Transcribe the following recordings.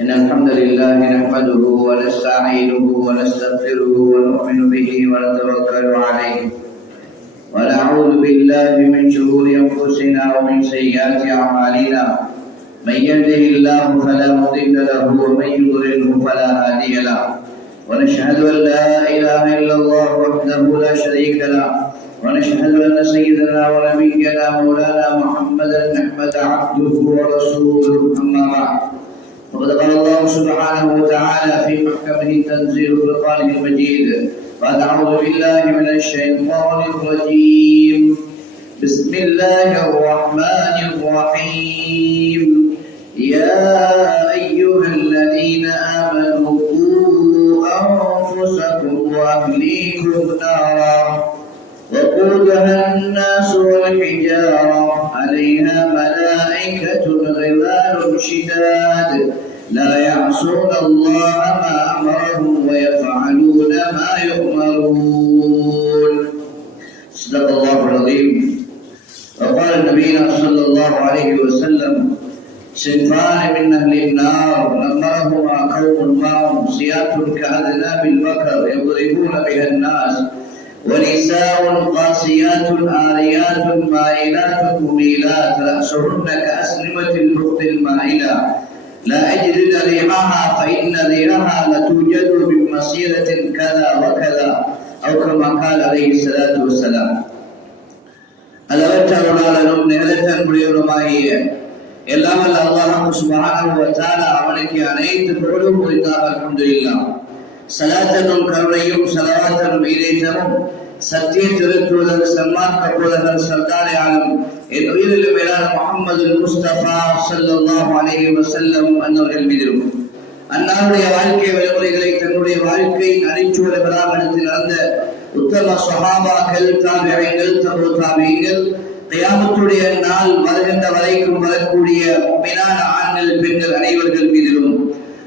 إن الحمد لله نحمده ونستعينه ونستغفره ونؤمن به ونتوكل عليه ونعوذ بالله من شرور أنفسنا ومن سيئات أعمالنا من يهده الله فلا مضل له ومن يضلله فلا هادي له ونشهد أن لا إله إلا الله وحده لا شريك له ونشهد أن سيدنا ونبينا مولانا محمدا أحمد عبده ورسوله أما بعد وقد قال الله سبحانه وتعالى في محكمه تنزيل القرآن المجيد بعد أعوذ بالله من الشيطان الرجيم بسم الله الرحمن الرحيم يا أيها الذين آمنوا قوا أنفسكم وأهليكم نارا وقودها الناس والحجارة عليها ملائكة غلال شداد لا يعصون الله ما أمرهم ويفعلون ما يؤمرون. صدق الله العظيم. وقال نبينا صلى الله عليه وسلم صنفان من أهل النار نمرهما قوم معهم سياط كأذناب البقر يضربون بها الناس ونساء قاسيات عاريات مائلات مميلات رأسهن كأسنمة البخت المائلة لا أجد ريحها فإن ريحها لتوجد من مسيرة كذا وكذا أو كما قال عليه الصلاة والسلام. அளவற்ற அருளாளனும் நிகழற்ற அன்புடையவருமாகிய எல்லாம் வல்ல அல்லாஹ் சுப்ஹானஹு வ தஆலா அவனுக்கு அனைத்து புகழும் உரித்தாக அல்ஹம்துலில்லாஹ். சலாத்தனும் கருணையும் ஸலவாத்தனும் ஈரேற்றமும் சத்திய திருத்தூதர் சன்மார்க்க போதகர் சர்தார் ஆலம் என் உயிரில் மேலான முஹம்மது முஸ்தபா ஸல்லல்லாஹு அலைஹி வஸல்லம் அன்னவர்கள் மீதிலும் அன்னாருடைய வாழ்க்கை வழிமுறைகளை தன்னுடைய வாழ்க்கையின் அடிச்சுவடுகளாக எடுத்து நடந்த உத்தம ஸஹாபாக்கள் தாபிஈன்கள் தபு தாபிஈன்கள் கியாமத்துடைய நாள் வருகின்ற வரைக்கும் வரக்கூடிய முஃமினான ஆண்கள் பெண்கள் அனைவர்கள் மீதிலும்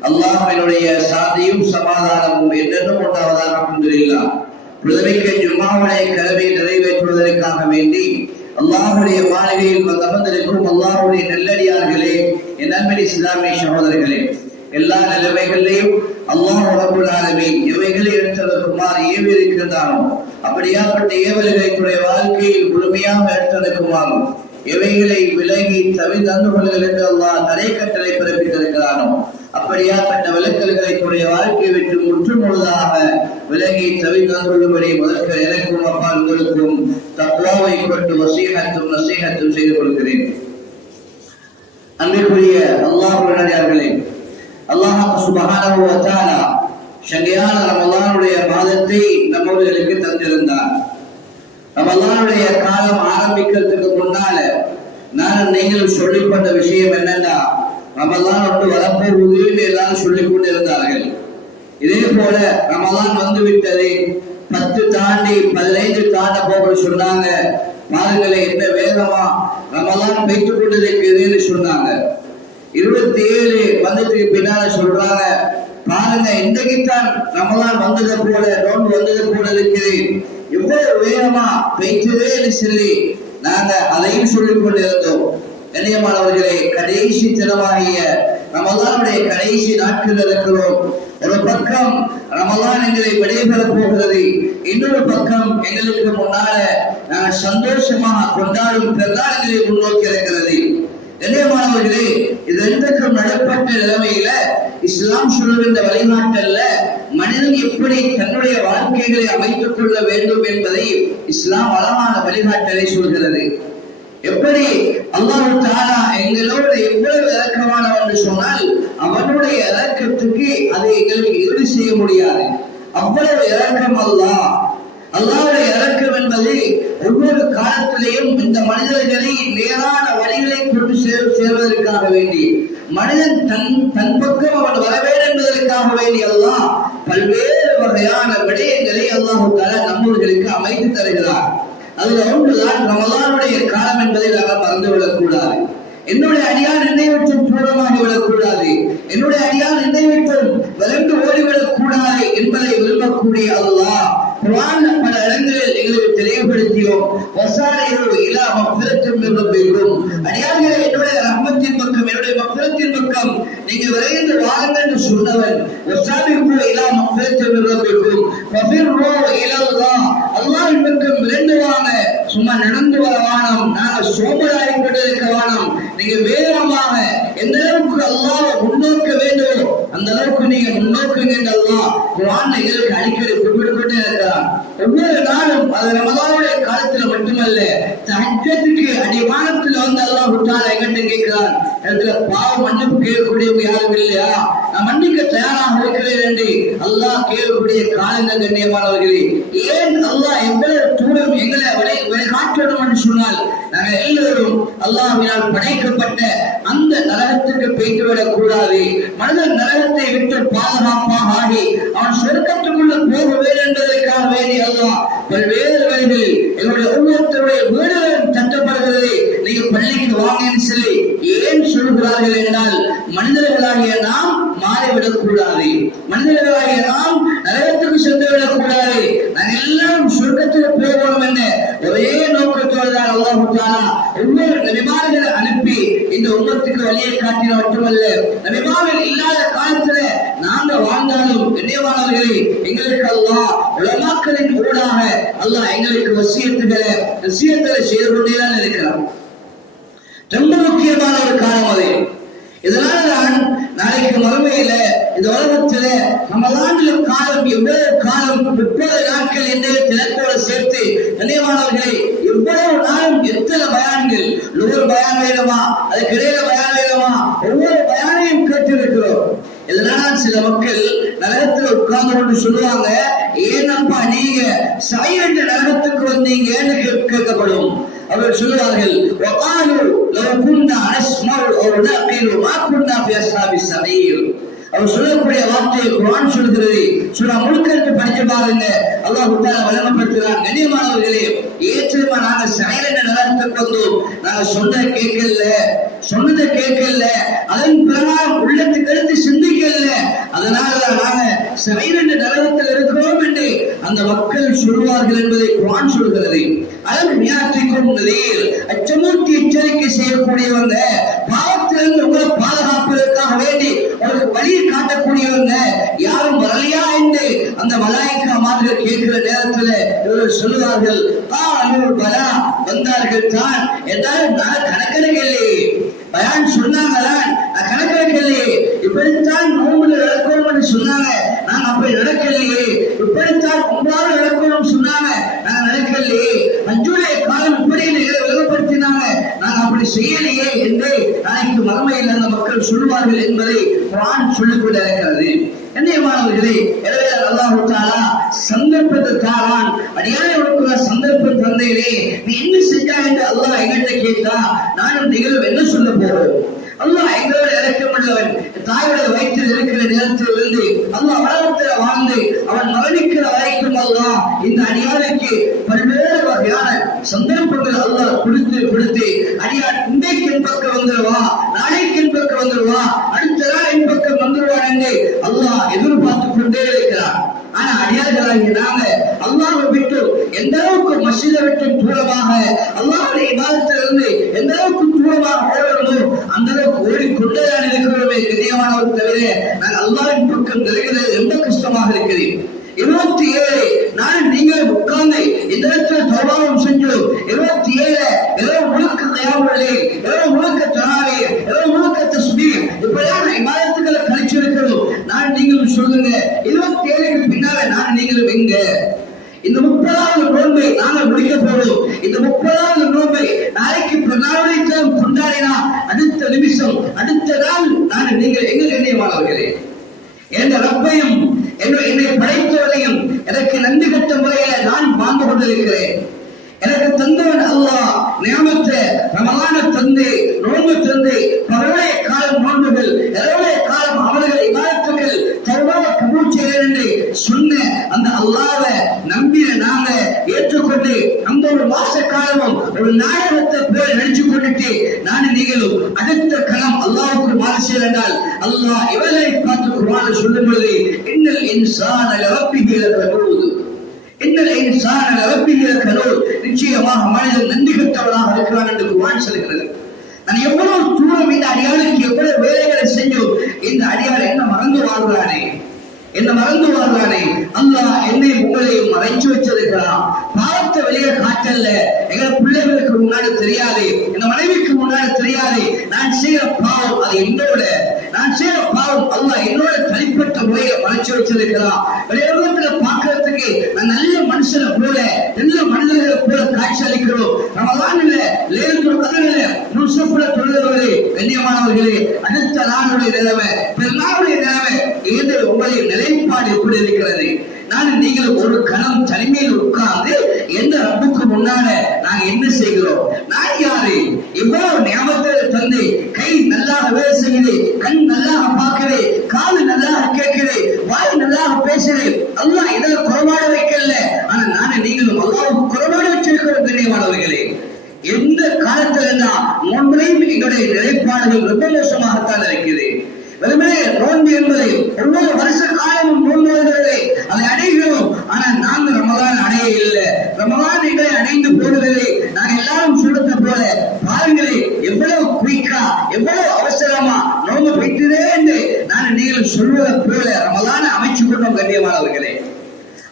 அல்லாஹ்வினுடைய சாந்தியும் சமாதானமும் என்றென்றும் உண்டாவதாக அல்ஹம்துலில்லாஹ். புதுமைக்கு ஜும்மாவுடைய கடமையை நிறைவேற்றுவதற்காக வேண்டி அல்லாஹ்வுடைய மாளிகையில் அமர்ந்திருக்கும் அல்லாஹ்வுடைய நல்லடியார்களே, என் அன்பின் இஸ்லாமிய சகோதரர்களே, எல்லா நிலைமைகளிலையும் அல்லாஹ் ரப்பல் ஆலமீன் எவைகளை எடுத்துரைக்குமாறு ஏவி இருக்கின்றானோ அப்படியாப்பட்ட ஏவல்களை தன்னுடைய வாழ்க்கையில் முழுமையாக எடுத்துரைக்குமாறும் எவைகளை விலகி தவிர்த்து கொள்ளுங்கள் என்று அல்லாஹ் தடை கட்டளை பிறப்பித்திருக்கிறானோ அப்படியாப்பட்ட விலக்கல்களை தன்னுடைய வாழ்க்கையை விட்டு முற்று முழுதாக விலகி தவிர்த்து கொள்ளும்படி முதற்கு எனக்கும் அப்பா உங்களுக்கும் தக்வாவை கொண்டு வசீகத்தும் நசீகத்தும் செய்து கொள்கிறேன். அன்பிற்குரிய அல்லாஹ்வுடைய அல்லாஹ் சுப்ஹானஹு வ தஆலா ஷங்கியான ரமலானுடைய மாதத்தை நம்மவர்களுக்கு தந்திருந்தார். ரமலானுடைய காலம் ஆரம்பிக்கிறதுக்கு முன்னால நான் நீங்கள் சொல்லிக்கொண்ட விஷயம் என்னன்னா, ரமலான் ஒன்று வரப்போகுது எல்லாரும் சொல்லிக் கொண்டிருந்தார்கள். இதே போல ரமலான் வந்து விட்டது, 10 தாண்டி 15 தாண்ட போக சொன்னாங்க. பாருங்களே என்ன வேகமா ரமலான் வைத்துக் கொண்டிருக்கிறதுன்னு சொன்னாங்க. 27 வந்ததுக்கு பின்னால சொல்றாங்க, பாருங்க இன்றைக்குத்தான் ரமலான் வந்தது போல நோன்பு வந்தது போல இருக்குது, எவ்வளவு வேகமா வைத்ததேன்னு சொல்லி நாங்க அதையும் சொல்லிக் கொண்டிருந்தோம். கண்ணியமானவர்களே, கடைசி தினமாகிய ரமலானுடைய கடைசி நாட்கள் இருக்கிறோம். ஒரு பக்கம் ரமலான் எங்களை விடைபெற போகிறது, இன்னொரு பக்கம் எங்களுக்கு முன்னால நாங்கள் சந்தோஷமாக கொண்டாடும் பெருநாள்களை முன்னோக்கி இருக்கிறது. கண்ணியமானவர்களே, இது ரெண்டுக்கும் நடைபெற்ற நிலைமையில இஸ்லாம் சொல்லுகின்ற வழிகாட்டல்ல மனிதன் எப்படி தன்னுடைய வாழ்க்கைகளை அமைத்துக் கொள்ள வேண்டும் என்பதை இஸ்லாம் அழகான வழிகாட்டலை சொல்கிறது. எப்படி அல்லாஹ் தஆலா எங்களோடு எவ்வளவு இரக்கமானவன் என்று சொன்னால் அவனுடைய இரக்கத்துக்கு அதை எங்களுக்கு ஈடு செய்ய முடியாது. அவ்வளவு இரக்கம் அல்லாஹ்வுடைய இரக்கம் என்பது ஒவ்வொரு காலத்திலேயும் இந்த மனிதர்களை நேரான வழிகளை கொண்டு சேர்வதற்காக வேண்டி மனிதன் தன் பக்கம் அவன் வர வேண்டும் என்பதற்காக வேண்டி அல்லாஹ் பல்வேறு வகையான விடயங்களை அல்லாஹ் தஆலா நம்மவர்களுக்கு அமைத்து தருகிறார். அதுல ஒன்றுதான் ரமலானுடைய காலம் என்பதை நாங்கள் மறந்துவிடக் கூடாது. என்னுடைய அடியான் என்னை விட்டும் தூரமாகி விடக்கூடாது, என்னுடைய அடியான் என்னை விட்டும் விலண்டு ஓடிவிடக் கூடாது என்பதை விரும்பக்கூடிய அல்லாஹ் குர்ஆன்ல பல இடங்களில் எங்களுக்கு தெளிவுபடுத்தியோம். வஸாரிஉ இலா மக்ஃபிரத்தின் மின் ரப்பிக்கும், அடியார்களே என்னுடைய ரஹ்மத்தின் பக்கம் என்னுடைய மக்ஃபிரத்தின் பக்கம் நீங்க விரைந்து வாருங்கள் என்று சொன்னவன் அல்லாஹ்வின் பக்கம் விரைந்து வாங்க, சும்மா நடந்து வர வானம், நாங்க சோம்பலாகி கொண்டிருக்க வானம். நீங்க வேகமாக எந்த அளவுக்கு அல்லாஹ் முன்னோக்க வேண்டும் அந்த அளவுக்கு நீங்க முன்னோக்குங்க என்று அல்லாஹ் குர்ஆன் எங்களுக்கு அடிக்கடி குறிப்பிட்டுக்கொண்டே இருக்கிறான். ஒவ்வொரு நாளும் அது ரமலானுடைய காலத்துல மட்டுமல்ல, தஹஜ்ஜுக்கு அடிவானத்துல வந்து அல்லாஹ் தஆலா எங்கிட்ட கேட்கிறான், இடத்துல பாவம் மன்னிப்பு கேட்கக்கூடியவங்க யாரும் இல்லையா, நான் மன்னிக்க தயாராக இருக்கிறேன் என்று அல்லாஹ் கேட்கக்கூடிய காலங்கள் கண்ணியமானவர்களே. ஏன் அல்லாஹ் எவ்வளவு தூரம் எங்களை வழிகாட்டணும் என்று சொன்னால், நாங்கள் எல்லோரும் அல்லாஹ்வினால் படைக்கப்பட்ட அந்த நரகத்துக்கு போய்விடக் கூடாது. மனிதன் நரகத்தை விட்டு பாதுகாப்பாக ஆகி அவன் சொர்க்கத்துக்குள்ள போக வேண்டும் என்பதற்காக வேண்டி அல்லாஹ் பல்வேறு வழிகளில் எங்களுடைய ஒவ்வொருத்தருடைய வீடுகளும் தட்டப்படுகிறது. நீங்க பள்ளிக்கு வாங்கன்னு சொல்லி ஏன் சொல்கிறார்கள் என்றால், மனிதர்களாகிய நாம் மாறிவிடக் கூடாது, மனிதர்களாகிய நாம் நரகத்துக்கு சென்று விடக் கூடாது, நாங்கள் எல்லாரும் சொர்க்கத்துக்கு போகணும் என்ற ஒரே நோக்கத்தோடு தான் அல்லாஹ் தஆலா ஒவ்வொரு நபிமார்களை அனுப்பி இந்த உம்மத்துக்கு வழியை காட்டின மட்டுமல்ல, நபிமார்கள் இல்லாத காலத்துல நாங்க வாழ்ந்தாலும் கண்ணியமானவர்களே, எங்களுக்கு அல்லாஹ் உலமாக்களின் ஊடாக அல்லாஹ் எங்களுக்கு வசியத்துகளை செய்து கொண்டேதான் இருக்கிறார். ரொம்ப முக்கியமான ஒரு காலம் அது. இதனால தான் நாளைக்கு மறுமையில இந்த உலகத்துல ரமலான்ல காலம் எவ்வளவு காலம் 30 நாட்கள் என்று தினத்தோடு சேர்த்து கண்ணியமானவர்களே, எவ்வளவு நாளும் எத்தனை பயான்கள், 100 பயான் வேணுமா, அதுக்கு இடையில பயான் வேணுமா, ஒவ்வொரு பயானையும் கேட்டிருக்கிறோம். இதனால சில மக்கள் நரகத்துல உட்கார்ந்து கொண்டு சொல்லுவாங்க, ஏனப்பா நீங்க சைலண்ட் நரகத்துக்கு வந்தீங்கன்னு கேட்கப்படும். அவர் சொல்லுவார்கள், அவர் சொல்லக்கூடிய வார்த்தையை குர்ஆன் சொல்கிறது. சூரா முல்க் என்று படிச்சு பாருங்க, அல்லாஹ் தஆலா வழங்கப்படுத்துகிறான். கண்ணியமானவர்களே, ஏற்றமா நாங்க சைலண்ட் நரகத்துக்கு வந்தோம், நாங்க சொன்னதை கேட்கல, அதன் பிரகாரம் உள்ளத்துக்கு எடுத்து சிந்திக்கல, அதனாலதான் நாங்க சைலண்ட் நரகத்தில் இருக்கிறோம் என்று அந்த மக்கள் சொல்வார்கள் என்பதை குர்ஆன் சொல்கிறது. அச்சமூட்டி எச்சரிக்கை செய்யக்கூடியவங்க, பாவத்திலிருந்து உங்களை பாதுகாப்பதற்காக வேண்டி உங்களுக்கு வழியை காட்டக்கூடியவங்க யாரும் வரலையா என்று அந்த மலாயிக்கா மாதிரி கேட்கிற நேரத்தில் இவர்கள் சொல்லுவார்கள், பலா வந்தார்கள் தான் என்றால் நான் கணக்கெடுக்கலையே, பயான் சொன்னாங்கதான் நான் கணக்கெடுக்கலையே, இப்படித்தான் நோம்புல நடக்கணும் என்று சொன்னாங்க, நாங்க அப்படி நடக்கலையே, இப்படித்தான் ஒன்றாவது நடக்கணும் சொன்னாங்க, நாங்க நடக்கலையே, அஞ்சுடைய காலம் இப்படி விளங்கப்படுத்தினாங்க, நாங்க அப்படி செய்யலையே என்று நாளைக்கு மறுமையில் அந்த மக்கள் சொல்வார்கள் என்பதை குர்ஆன் சொல்லிக் கொண்டிருக்கிறது. கண்ணியமானவர்களே, எனவே அல்லாஹ் தஆலா சந்தர்ப்பத்தை தாரான். அடியானவருக்கு சந்தர்ப்பம் தந்தையிலே நீ என்ன செஞ்சா என்று அல்லாஹ் எங்கிட்ட கேட்டா நானும் நிகழ்வு என்ன சொல்ல போறோம்? அல்லாஹ் எங்களோட இறக்கமுள்ளவன். தாயோட வயிற்றில் இருக்கிற நேரத்தில் இருந்து அல்லாஹ் வளர்த்துல வாழ்ந்து அவன் மரணிக்கிற வரைக்கும் அல்லாஹ் இந்த அடியானுக்கு பல்வேறு வகையான சந்தர்ப்பங்கள் அல்லாஹ் கொடுத்து அடியான் இன்றைக்கு என் பக்கம் வந்துடுவா, நாளைக்கு என் பக்கம் வந்துடுவா, அடுத்த நாள் என் பக்கம் வந்துடுவான் என்று அல்லாஹ் எதிர்பார்த்து கொண்டே இருக்கிறான். ஆனா அடியார்களாகிய நாங்க அல்லாஹ்வை விட்டு எந்த அளவுக்கு மஸ்ஜிதை விட்டு தூரமாக, அல்லாஹ்வுடைய இபாதத்திலிருந்து எந்த அளவுக்கு தூரமாக ஓடணுமோ அந்த அளவுக்கு ஓடிக்கொண்டேதான் இருக்கிறோமே கண்ணியமானவர். தவிர நாங்கள் அல்லாஹ்வின் பக்கம் நெருங்குவது ரொம்ப கஷ்டமாக இருக்கிறது. 27 நாள் நீங்கள் உட்கார்ந்து இந்த இடத்துல தௌபாவும் செஞ்சோம். 27 இரவு முழுக்க தயாரில்லை, இரவு முழுக்க தராவி, இரவு முழுக்க தஸ்பீஹ், இப்படியான இபாதத்துக்களை கழிச்சிருக்கிறோம். நான் நீங்களும் சொல்லுங்க, 27க்கு பின்னால நான் நீங்களும் எங்க? இந்த 30வது நோன்பை நாங்கள் முடிக்க போறோம். இந்த 30வது நோன்பை நாளைக்கு நாளுடைய கொண்டாடினா அடுத்த நிமிஷம் அடுத்த நாள் நான் நீங்கள் எங்க கண்ணியமானவர்களே? என்ற ரப்பையும் என்னை படைத்தவரையும் எனக்கு நன்றி கட்ட முறையில நான் வாழ்ந்து கொண்டிருக்கிறேன். எனக்கு தந்தவன் அல்லாஹ் நியமத்தை ரமலான தந்து, நோன்பு தந்து, பகலுடைய காலம் நோன்புகள், இரவுடைய காலம் அமல்கள், இபாதத்துகள் தருவாக கபூல் செய்கிறேன் என்று சொன்ன அந்த அல்லாஹ்வை நம்பின நாங்க ஏற்றுக்கொண்டு அந்த ஒரு மாச காலமும் ஒரு நாயகத்தை போய் நினைச்சு கொண்டுட்டு நான் நீங்களும் அடுத்த களம் அல்லாஹ்வுக்கு மாறு செய்தால் அல்லாஹ் இவரை பார்த்து குர்ஆன் சொல்லும் பொழுது இன்னல் இன்சான லரப்பிஹி லகனூத், இன்னல் இன்சான லரப்பிஹி லகனூத், நிச்சயமாக மனிதன் நன்றி கெட்டவனாக இருக்கிறான் என்று குர்ஆன் சொல்கிறது. நான் எவ்வளவு தூரம் இந்த அடியாளுக்கு எவ்வளவு வேலைகளை செஞ்சோம், மறந்து வாழ்றானே, அல்லாஹ் என்னை உங்களையும் மறைச்சு வச்சிருக்கிறான். பாவத்தை வெளியே காட்டல, எங்க பிள்ளைகளுக்கு முன்னாடி தெரியாது, என் மனைவிக்கு முன்னாடி தெரியாது. நான் செய்யற பாவம் அது என்னோட, நான் செய்யற பாவம் அல்லாஹ் என்னோட தனிப்பட்ட முறையை மறைச்சு வச்சிருக்கிறான். வெளியுலகத்துல பார்க்கறதுக்கு நான் நல்ல மனுஷனை போல, நல்ல மனிதர்களை போல காட்சி அளிக்கிறோம். ரமலான் இல்ல, லைலத்துல் கத்ர் இல்ல, நுசுஃப்ல தொழுகிறவர்களே, கண்ணியமானவர்களே, அடுத்த நாளுடைய நிலைமை, பெருநாளுடைய நிலைமை, ஏதோ உங்களுடைய நிலைப்பாடு எப்படி இருக்கிறது? நான் நீங்கள் ஒரு கணம் தனிமையில் உட்கார்ந்து எந்த ரப்புக்கு முன்னால நாங்க என்ன செய்கிறோம்? நான் யாரு? எவ்வளவு நியமத்தை தந்து, கை நல்லாக வேலை செய்யுது, கண் நல்லாக பார்க்குது, காது நல்லாக கேட்குது, வாய் நல்லாக பேசுது. அல்லாஹ் இதில் குறைபாடு வைக்கல. ஆனா நானே நீங்களும் அல்லாஹ்வுக்கு குறைபாடு வச்சிருக்கிறோம். கண்ணியமானவர்களே, எந்த காலத்துல தான் ஒன்றையும் எங்களுடைய நிலைப்பாடுகள் ரொம்ப மோசமாகத்தான் இருக்குது. வெறுமனே நோன்பு என்பதை ஒவ்வொரு வருஷ காலமும் நோன்பு வருகிறது, அதை அடைகிறோம். ஆனா நாங்கள் ரமலான் அடைய இல்லை, ரமலான் எங்களை அடைந்து போடுவதில்லை. நாங்கள் எல்லாரும் சொல்றத போல பாருங்களே, எவ்வளவு குயிக்கா, எவ்வளவு அவசரமா நோன்பு வைத்ததே என்று நான் நீங்கள் சொல்வதை போல ரமலான அமைச்சு கொண்டோம். கண்ணியமானவர்களே,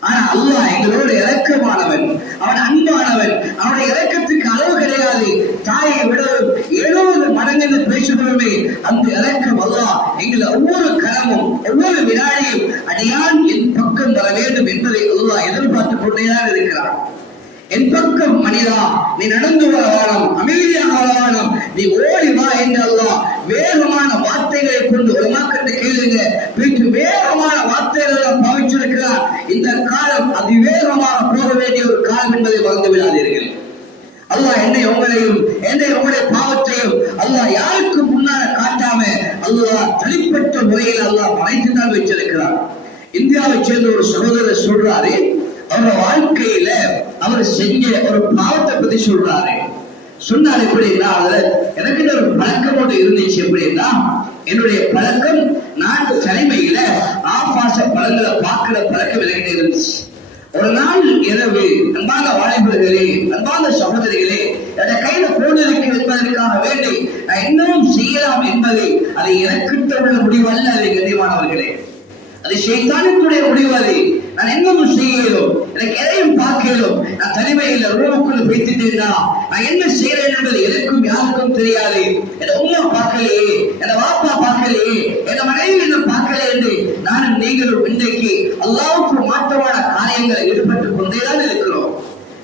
ஆனா அல்லாஹ் எங்களோட இரக்கமானவன், அவன் அன்பானவன், அவனுடைய இரக்கத்துக்கு அளவு கிடையாது. தாயை விடவும் 70 மடங்கு பேசுகிறோமே, அந்த இரக்கம் அல்லாஹ் எங்களை ஒவ்வொரு கணமும் ஒவ்வொரு வினாடியும் அடியான் என் பக்கம் வர வேண்டும் என்பதை அல்லாஹ் எதிர்பார்த்துக் கொண்டேதான் இருக்கிறான். என் பக்கம் மனிதா, நீ நடந்து வர வாழம், அமைதியாக வாழம், நீ ஓடி வா என்று அல்லாஹ் வேகமான வார்த்தைகளை கொண்டு உலமாக்கத்தை கேளுங்க, பிறகு வேகமான வார்த்தைகளை பாவிச்சிருக்கிறார். இந்த காலம் அதிவேகமாக போக வேண்டிய ஒரு காலம் என்பதை மறந்து விடாதீர்கள். அல்லாஹ் என்னை உங்களையும் உங்களுடைய பாவத்தையும் அல்லாஹ் யாருக்கு முன்னால காட்டாம அல்லாஹ் தனிப்பட்ட முறையில் அல்லாஹ் மறைத்துதான் வச்சிருக்கிறார். இந்தியாவை சேர்ந்த ஒரு சகோதரர் சொல்றாரு, அவருடைய வாழ்க்கையில அவர் செஞ்ச ஒரு பாவத்தை பத்தி சொல்றாரு. சொன்னார் எப்படின்னா, எனக்கு ஒரு பழக்கம் ஒன்று இருந்துச்சு. எப்படின்னா, என்னுடைய பழக்கம், நான் தனிமையில ஆபாச படங்களை பார்க்கிற பழக்கம் எனக்கு இருந்துச்சு. ஒரு நாள் இரவு, அன்பான வாலிபர்களே, அன்பான சகோதரிகளே, என்னுடைய கையில போன் இருக்கு என்பதற்காக வேண்டி நான் இன்னமும் செய்யலாம் என்பதை, அதை எனக்கிட்ட உள்ள முடிவு அல்ல. அதை கண்ணியமானவர்களே, அது ஷைத்தானுடைய முடிவு. அதை நான் என்னமும் செய்யலும், எனக்கு எதையும் பார்க்கலும். நான் தனிமையில் ரூமுக்குள்ள பேசிட்டேன்னா நான் என்ன செய்யறேன் என்பது எனக்கும் யாருக்கும் தெரியாது. என் உம்மா பார்க்கலையே, என் வாப்பா பார்க்கலையே, என் மனைவி என்ன பார்க்கலையே என்று நானும் நீங்களும் இன்றைக்கு அல்லாஹ்வுக்கு மாற்றமான காரியங்களை ஈடுபட்டுக் கொண்டேதான் இருக்கிறோம்.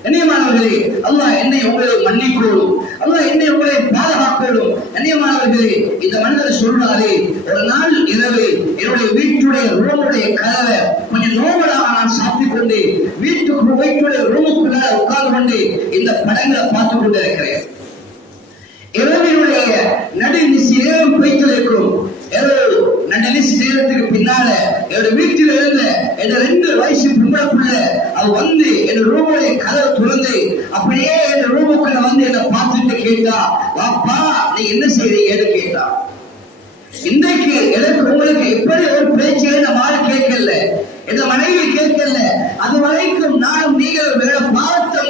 கண்ணியமானவர்களே, அல்லாஹ் என்னை உங்களை மன்னிக்கணும், அல்லாஹ் என்னை உங்களை பாதுகாக்கணும். கண்ணியமானவர்களே, இந்த மனிதர் சொல்றாரு, ஒரு நாள் இரவு என்னுடைய வீட்டுடைய ரூமுடைய கதவை கொஞ்சம் நோவலாக நான் சாப்பிட்டுக் கொண்டு வீட்டுடைய ரூமுக்குள்ள உட்கார்ந்து கொண்டு இந்த படங்களை பார்த்து கொண்டு இருக்கிறேன். இரவினுடைய நடுநிசி நேரம் போய்த்திருக்கிறோம். நடுநிசி நேரத்துக்கு பின்னால என்னுடைய வீட்டில் இருந்த என் 2 வயசு பொம்பளைக்குள்ள அது வந்து என் ரூமுடைய கதவை துறந்து அப்படியே என் ரூமுக்குள்ள வந்து என்னை பார்த்துட்டு கேட்டா, வாப்பா நீ என்ன செய்றீங்கன்னு கேட்டா. இன்றைக்கு எனக்கு உங்களுக்கு எப்படி ஒரு பேச்சையை நம்மால கேட்கல, என் மனைவி கேட்கல. அது வரைக்கும் நானும் நீங்கள் வேற பாவத்தை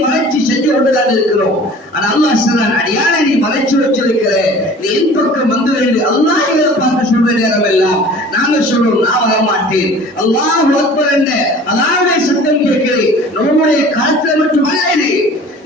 மறைச்சி செஞ்சு கொண்டுதான் இருக்கிறோம். ஆனா அல்லாஹ் சொல்றான், அடியானை நீ மறைச்சு வச்சிருக்கிற, நீ என் பக்கம் வந்து வேண்டு அல்லாஹ் எங்களை பார்க்க சொல்ற நேரம் எல்லாம் நாங்க சொல்றோம், நான் வர மாட்டேன். அல்லாஹ் அக்பர் என்ன அல்லாஹ்வுடைய சத்தம் கேட்கிறேன். நம்முடைய காலத்துல மட்டுமல்ல, இது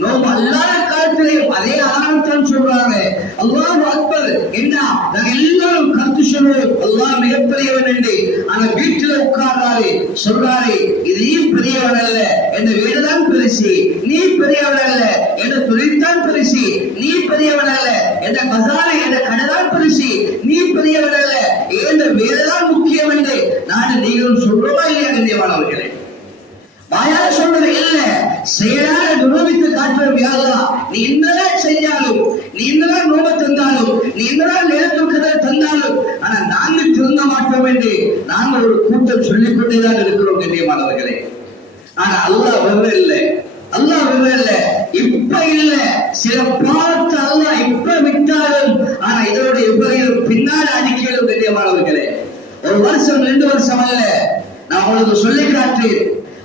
நோம்பு அல்லாத காலத்திலேயும் அதே ஆரம்பத்தான் சொல்றாங்க. அல்லாஹ் அக்பர் என்ன, நாங்க எல்லாரும் கருத்து சொல்லுவோம், அல்லாஹ் மிகப்பெரியவன் என்று. ஆனா வீட்டுல உட்கார்றாரு, சொல்றாரு, இது நீ பெரியவன் அல்ல, என் வீடுதான் பெருசு. நீ பெரியவன் அல்ல, என் தொழில்தான் பெருசு. நீ பெரியவன் அல்ல, என் பசாலை என் கடைதான் பெருசு. நீ பெரியவன் அல்ல, என் வீடுதான் முக்கியம் என்று நான் நீங்களும் சொல்றோமா இல்லையா? கண்ணியமானவர்களே, வாயால சொல்றது இல்ல, செயலால நிரூபித்து காட்டுறோம். யாரெல்லாம் நீ என்னதான் செஞ்சாலும், நீ என்னதான் நோப தந்தாலும், நீ என்னதான் நேரத்துக்கு தந்தாலும், ஆனா நாங்க திருந்த மாட்டோம் என்று நாங்கள் ஒரு கூட்டம் சொல்லிக் கொண்டேதான் இருக்கிறோம். கண்ணியமானவர்களே, ஆனா அல்லாஹ் வெறும் இல்லை, அல்லாஹ் வெறும் இல்லை, இப்ப இல்ல, சில பாவத்தை அல்லாஹ் இப்ப விட்டாலும் ஆனா இதனுடைய உபரிகள் பின்னால் அடிக்கலும். கண்ணியமானவர்களே, 1 வருஷம் 2 வருஷம் அல்ல, நான் உங்களுக்கு சொல்லி காட்டேன்.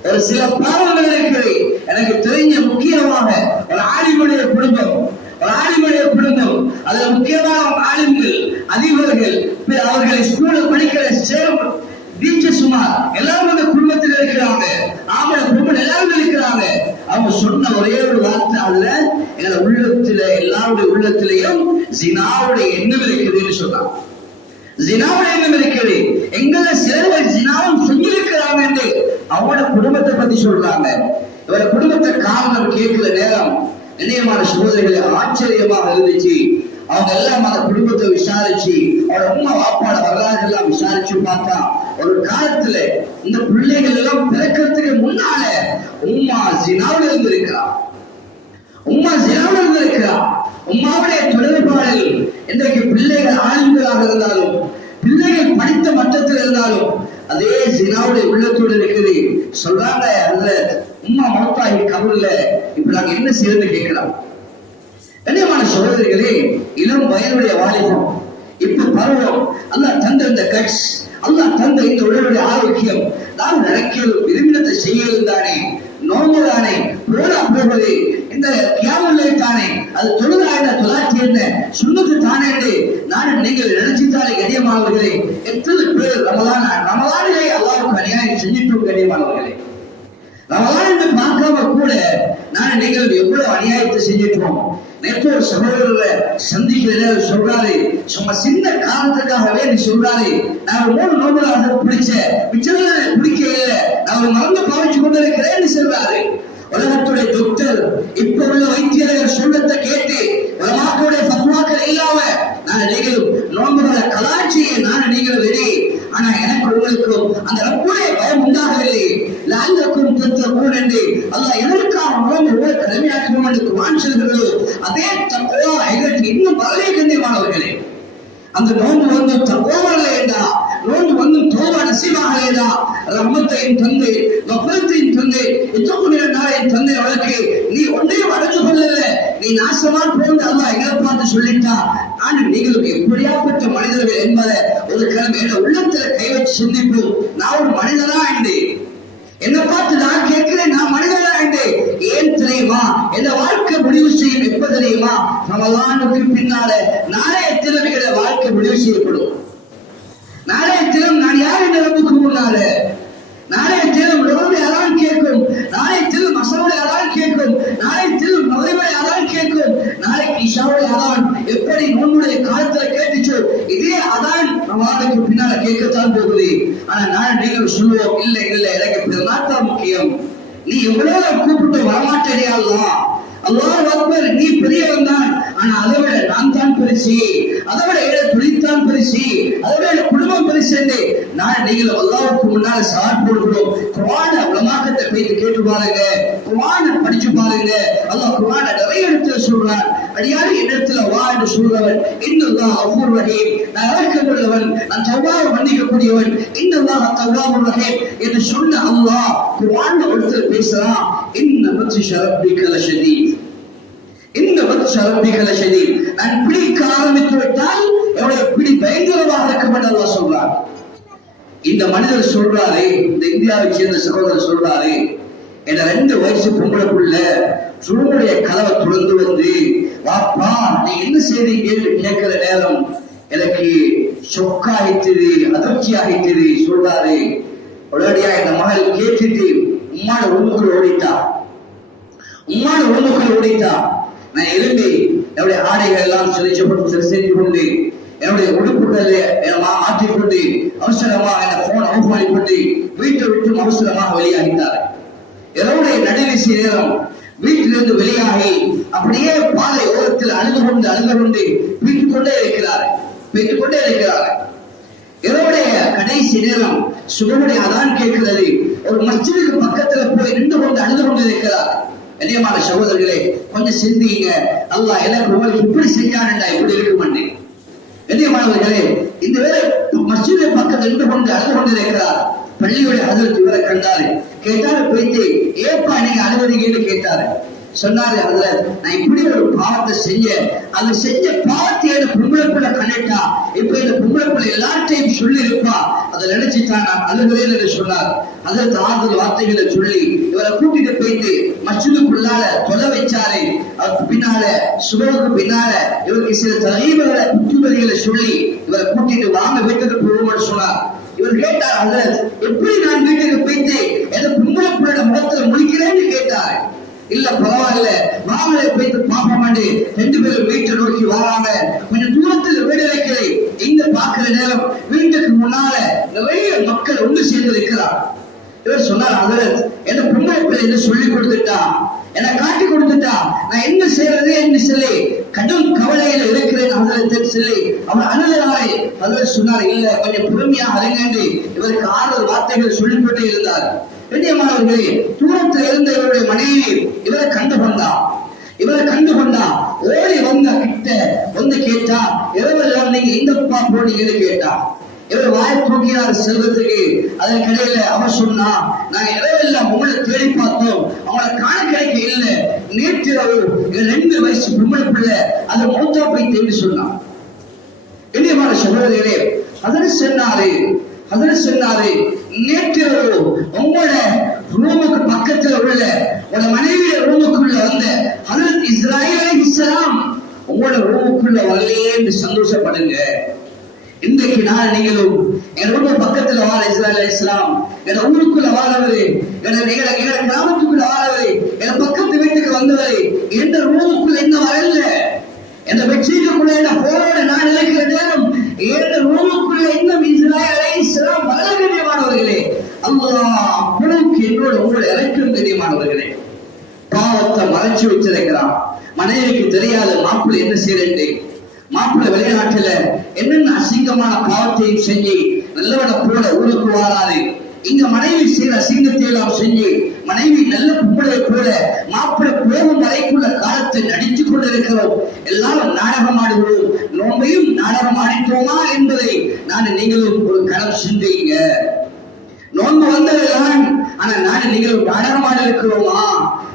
ஒரு சில பாவங்கள் இருக்கிறது எனக்கு தெரிஞ்ச. முக்கியமாக ஒரு ஆலிமுடைய குடும்பம், அதுல முக்கியமாக ஆலிம்கள், அதிபர்கள், அவர்களை ஸ்கூல்ல படிக்கிற சுமார் எல்லாரும் அந்த குடும்பத்தில் இருக்கிறாங்க, ஆம்பளை பொம்பளை எல்லாரும் இருக்கிறாங்க. அவங்க சொன்ன ஒரே ஒரு வார்த்தை, அதுல எங்க உள்ளத்துல எல்லாருடைய உள்ளத்திலையும் ஜினாவுடைய எண்ணம் இருக்குதுன்னு சொன்னாங்க. ஜினாவுடைய எண்ணம் இருக்குது, எங்களை சிலர் ஜினாவும் செஞ்சிருக்கிறாங்க என்று அவங்களோட குடும்பத்தை பத்தி சொல்றாங்க. இவர குடும்பத்தை காரணம் கேட்கிற நேரம் இணையமான சகோதரிகளை ஆச்சரியமாக இருந்துச்சு. அவங்க எல்லாம் அந்த குடும்பத்தை விசாரிச்சு அவரோட உம்மா வாப்பாட வரலாறு எல்லாம் விசாரிச்சு பார்த்தா, ஒரு காலத்துல இந்த பிள்ளைகள் எல்லாம் பிறக்கிறதுக்கு முன்னால உம்மா ஜினாவுல இருந்திருக்கிறார். உம்மா ஜினாவுல இருந்திருக்கிறார். உம்மாவுடைய தொடர்பாடல் இன்றைக்கு பிள்ளைகள் ஆளுங்களாக இருந்தாலும், பிள்ளைகள் படித்த மட்டத்தில் இருந்தாலும் அதே ஜினாவுடைய உள்ளத்தோடு இருக்குது. சொல்றாங்க, அதுல உம்மா மௌத்தாகி கபூர்ல இப்ப நாங்க என்ன செய்யறது கேட்கலாம். கண்ணியமான சகோதரிகளே, இளம் வயதுடைய வாலிபம், இப்ப பருவம், அல்லாஹ் தந்த இந்த கட்ஸ், அல்லாஹ் தந்த இந்த உடலுடைய ஆரோக்கியம், நாம் நடக்கிறது விரும்பினத்தை செய்யலும் தானே, நோம்பு தானே, போனா போவது, இந்த கியாமுல்லை தானே, அது தொழுதாயின தொலாச்சி என்ன சுண்ணத்து தானே என்று நான் நீங்கள் நினைச்சிட்டாலே கண்ணியமானவர்களே, எத்தனை பேர் ரமலானிலே அல்லாஹ்வுக்கு அநியாயம் செஞ்சிட்டோம் கண்ணியமானவர்களே. ரமலான் என்று பார்க்காம கூட நான் நீங்கள் எவ்வளவு அநியாயத்தை செஞ்சிட்டோம். நேற்று ஒரு சகோதரரை சந்திக்கிற சொல்றாரு, சும்மா சின்ன காரணத்துக்காகவே நீ சொல்றாரு, நான் 3 நோம்புல பிடிச்ச மிச்சம் பிடிக்க இல்லை, நான் ஒரு மருந்து பாவிச்சு கொண்டிருக்கிறேன்னு சொல்றாரு. உலகத்துடைய டாக்டர், இப்ப உள்ள வைத்தியர்கள் சொல்லத்தை கேட்டு உலமாக்களுடைய பத்வாக்கள் இல்லாம நான் நீங்களும் நோம்புகளை கலாட்சியை நான் நீங்களும் வெளியே. ஆனா எனக்கு உங்களுக்கும் அந்த ரப்புடைய பயம் உண்டாகவில்லை. லாங்கக்கும் தத்தகூன் என்று அல்லாஹ் எதற்காக நோம்பு உங்களை கடமையாக்கணும் என்று குர்ஆன் சொல்கிறது. அதே தக்வா எங்களுக்கு இன்னும் வரவே கண்ணியமானவர்களே. அந்த நோம்பு வந்து தக்வா வரலையேடா, நோம்பு வந்து தௌபா நசீபாகலையேடா, ரஹ்மத்தையும் தந்தை கஃபரத்தையும் தந்தை இத்தகுனிய நாளின் தந்தை அவளுக்கு நீ ஒன்றையும் அடைஞ்சு கொள்ளல, நீ நாசமா போன்று அல்லாஹ் எங்களை பார்த்து சொல்லிட்டா. ஆனால் நீங்களுக்கு எப்படியாப்பட்ட மனிதர்கள் என்பதை ஒரு கிழமை என்ற உள்ளத்துல கை வச்சு சிந்திப்போம். நான் ஒரு மனிதனா என்று என்னை பார்த்து நான் கேட்கிறேன், நான் மனிதனா என்று. ஏன் தெரியுமா, இந்த வாழ்க்கை முடிவு செய்யும் எப்ப தெரியுமா, ரமலானுக்கு பின்னால நாளைய தினமிகிற வாழ்க்கை முடிவு செய்யப்படும். நாளைய தினம் நான் யார் என்ற ரப்புக்கு முன்னால, நாளைய தினம் உலகத்தை யாரால் கேட்கும், நாளைய தினம் அசருடைய யாரால் கேட்கும், நாளைய தினம் மகிழ்வை யாரால் கேட்கும், நாளைக்கு இஷாவுடைய அதான் எப்படி நோன்புடைய காலத்துல கேட்டுச்சோ இதே அதான் ரமலானுக்கு பின்னால கேட்கத்தான் போகுது. ஆனா நான் நீங்கள் சொல்லுவோம், இல்லை இல்லை எனக்கு பெருமாத்தான் முக்கியம், நீ எவ்வளவு கூப்பிட்டு வரமாட்டேறியா அல்லாஹ், அல்லாஹ் அக்பர், நீ பெரியவன் தான், ஆனா அதை விட நான் தான் பெருசி, அதை விட துளித்தான் பெருசி, அதை விட குடும்பம் பெருசு என்று நான் நீங்கள் அல்லாஹ்வுக்கு முன்னால சவால் போடுகிறோம். குர்ஆன உலமாக்கத்தை போயிட்டு கேட்டு பாருங்க, குர்ஆனை படிச்சு பாருங்க. அல்லாஹ் குர்ஆனை நிறைய இடத்துல சொல்றான், அடியாரு இடத்துல வா என்று சொல்றவன் இன்னல்லாஹ் கஃபூர் ரஹீம், நான் இரக்கமுள்ளவன், நான் தௌபாவை மன்னிக்கக்கூடியவன், இன்னல்லாஹ் தவ்வாபுர் ரஹீம் என்று சொன்ன அல்லாஹ் குர்ஆன்ல ஒருத்தர் பேசுறான், இன்ன பத்ஷ ரப்பிக லஷதீத், இன்ன பத்ஷ ரப்பிக லஷதீத், நான் பிடிக்க ஆரம்பித்து விட்டால் என்னுடைய பிடி பயங்கரமாக இருக்கும் என்று அல்லாஹ் சொல்றான். இந்த மனிதர் சொல்றாரு, இந்த இந்தியாவை சேர்ந்த சகோதரர் சொல்றாரு, என்ன 2 வயசு பொம்பளை புள்ள சுருமுடைய கதவை துறந்து வந்து, வாப்பா நீ என்ன செய்றீங்க என்று கேட்கிற நேரம் எனக்கு சொக்காயிட்டது, அதிர்ச்சி ஆகிட்டது. சொல்றாரு, உடனடியா இந்த மகள் கேட்டுட்டு உம்மாட உண்முக்குள் ஓடிட்டா, உம்மாட உண்முக்குள் ஓடிட்டா. நான் எழும்பி என்னுடைய ஆடைகள் எல்லாம் சரி செய்து கொண்டு என்னுடைய உடுப்புகளை மாற்றிக்கொண்டு அவசரமாக என்ன போன் ஆஃப் பண்ணிக்கொண்டு வீட்டை விட்டு அவசரமாக வெளியாகிட்டார். இரவுடைய நடுநிசி நேரம் வீட்டிலிருந்து வெளியாகி அப்படியே பாதை ஓரத்தில் அழுது கொண்டு வீட்டுக் கொண்டே இருக்கிறார். இரவுடைய கடைசி நேரம் சுபமுடைய அதான் கேட்கிறது. ஒரு மஸ்ஜிதுக்கு பக்கத்துல போய் நின்று கொண்டு அழுது கொண்டு இருக்கிறார். கண்ணியமான சகோதரர்களே, கொஞ்சம் சிந்திங்க, அல்லாஹ் எனக்கு உங்களுக்கு இப்படி செஞ்சான்டா இப்படி இருக்குமென்று. கண்ணியமானவர்களே, இந்த வேளை மஸ்ஜிதை பக்கத்தில் நின்று கொண்டு அழுது கொண்டிருக்கிறார். பள்ளியுடைய ஹஜ்ரத் இவரை கண்டாரு, கேட்டாரு, போயிட்டு ஏப்பா நீங்க அழுவீங்கன்னு கேட்டாரு. சொன்னாரு, அதுல நான் இப்படி ஒரு பாவத்தை அது செஞ்ச பாவத்தை பொம்பளை பிள்ளை கண்டிட்டா, இப்ப இந்த பொம்பளை பிள்ளை எல்லாத்தையும் சொல்லி இருப்பா, அதை நினைச்சுதான் நான் அழுகிறேன் என்று சொன்னார். அதற்கு ஆறுதல் வார்த்தைகளை சொல்லி இவரை கூட்டிட்டு போயிட்டு மஸ்ஜிதுக்குள்ளால தொலை வச்சாரு. அதுக்கு பின்னால சுபவுக்கு பின்னால இவருக்கு சில தலைவர்களை புத்துமதிகளை சொல்லி இவரை கூட்டிட்டு வாங்க வீட்டுக்கு போவோம்னு சொன்னார். இவர் கேட்டார், ஹஜ்ரத் எப்படி நான் வீட்டுக்கு போயிட்டு எந்த பொம்பளை முகத்துல முழிக்கிறேன்னு கேட்டார். இல்ல பரவாயில்ல, மாமலை போயிட்டு பாப்பமாண்டு 2 பேரும் வீட்டை நோக்கி வராங்க. கொஞ்சம் தூரத்தில் வீடு வைக்கிறேன். இங்க பாக்குற நேரம் வீட்டுக்கு முன்னால நிறைய மக்கள் ஒன்று சேர்ந்து இருக்கிறார். இவர் சொன்னார், ஹஜ்ரத் என்ன பொம்பளை என்ன சொல்லி கொடுத்துட்டா, என்னை காட்டி கொடுத்துட்டா, நான் என்ன செய்யறது என்று சொல்லி கடும் கவலையில இருக்கிறேன் ஹஜ்ரத் சொல்லி அவர் அழுகிறாரே. ஹஜ்ரத் சொன்னார், இல்ல கொஞ்சம் பொறுமையா அருங்கண்டு இவருக்கு 6 வார்த்தைகள் சொல்லிக் கொண்டே இருந்தார். பெரியமானவர்களே, தூரத்தில் இருந்த இவருடைய மனைவி இவரை கண்டு கொண்டா ஓடி வந்த கிட்ட வந்து கேட்டா, இரவெல்லாம் நீங்க எங்கப்பா போனீங்கன்னு கேட்டா. இவர் வாயை தூக்கினார் செல்வத்துக்கு. அதற்கிடையில அவர் சொன்னா, நாங்க இரவெல்லாம் உங்களை தேடி பார்த்தோம், அவங்களை காண கிடைக்க இல்லை. நேற்றிரவு 2 வயசு பொம்பளை பிள்ளை அதை மௌத்தா போயிட்டு சொன்னான். பெரியமான சகோதரர்களே, அதற்கு சொன்னாரு, நேற்றிரவு உங்களோட ரூமுக்கு பக்கத்துல உள்ள உங்களோட மனைவிய ரூமுக்குள்ள வந்த ஹஜ்ரத் இஸ்ராயீல் அலைஹிஸ்ஸலாம் உங்களோட ரூமுக்குள்ள வரலையே என்று சந்தோஷப்படுங்க. இன்றைக்கு நான் நீங்களும் என் ரூம பக்கத்துல வாழ இஸ்ராயீல் அலைஹிஸ்ஸலாம் என் ஊருக்குள்ள வாழவரு, என் கிராமத்துக்குள்ள வாழவரு, என் பக்கத்து வீட்டுக்கு வந்தவரு எந்த ரூமுக்குள்ள என்ன வரல, எந்த வெற்றிக்குள்ள என்ன போராட நான் நினைக்கிற நேரம் எந்த ரூமுக்குள்ள இன்னும் இஸ்ராயீல் அலைஹிஸ்ஸலாம் வரல. கண்ணியமானவர்களே, அல்லாஹ் அவ்வளவுக்கு என்னோட உங்களை இறக்கும். கண்ணியமானவர்களே, பாவத்தை மறைச்சு வச்சிருக்கிறான். மனைவிக்கு தெரியாத மாப்பிள்ளை என்ன செய்யறேன், மாப்பிள்ளை வெளிநாட்டுல என்னென்ன அசிங்கமான பாவத்தையும் செஞ்சு நல்லவன போல ஊருக்கு வாராது. இங்க மனைவி செய்யற அசிங்கத்தை எல்லாம் செஞ்சு மனைவி நல்ல பொம்பளை போல மாப்பிள்ளை போகும் வரைக்குள்ள காலத்தை நடித்து கொண்டிருக்கிறோம். எல்லாரும் நாடகம் ஆடுகிறோம். நோம்பையும் நாடகம் ஆடிட்டோமா என்பதை நான் நீங்களும் ஒரு கணம் சிந்திங்க. நோன்பு வந்ததுதான், ஆனா நான் நீங்களும் நாடகம் ஆட இருக்கிறோமா,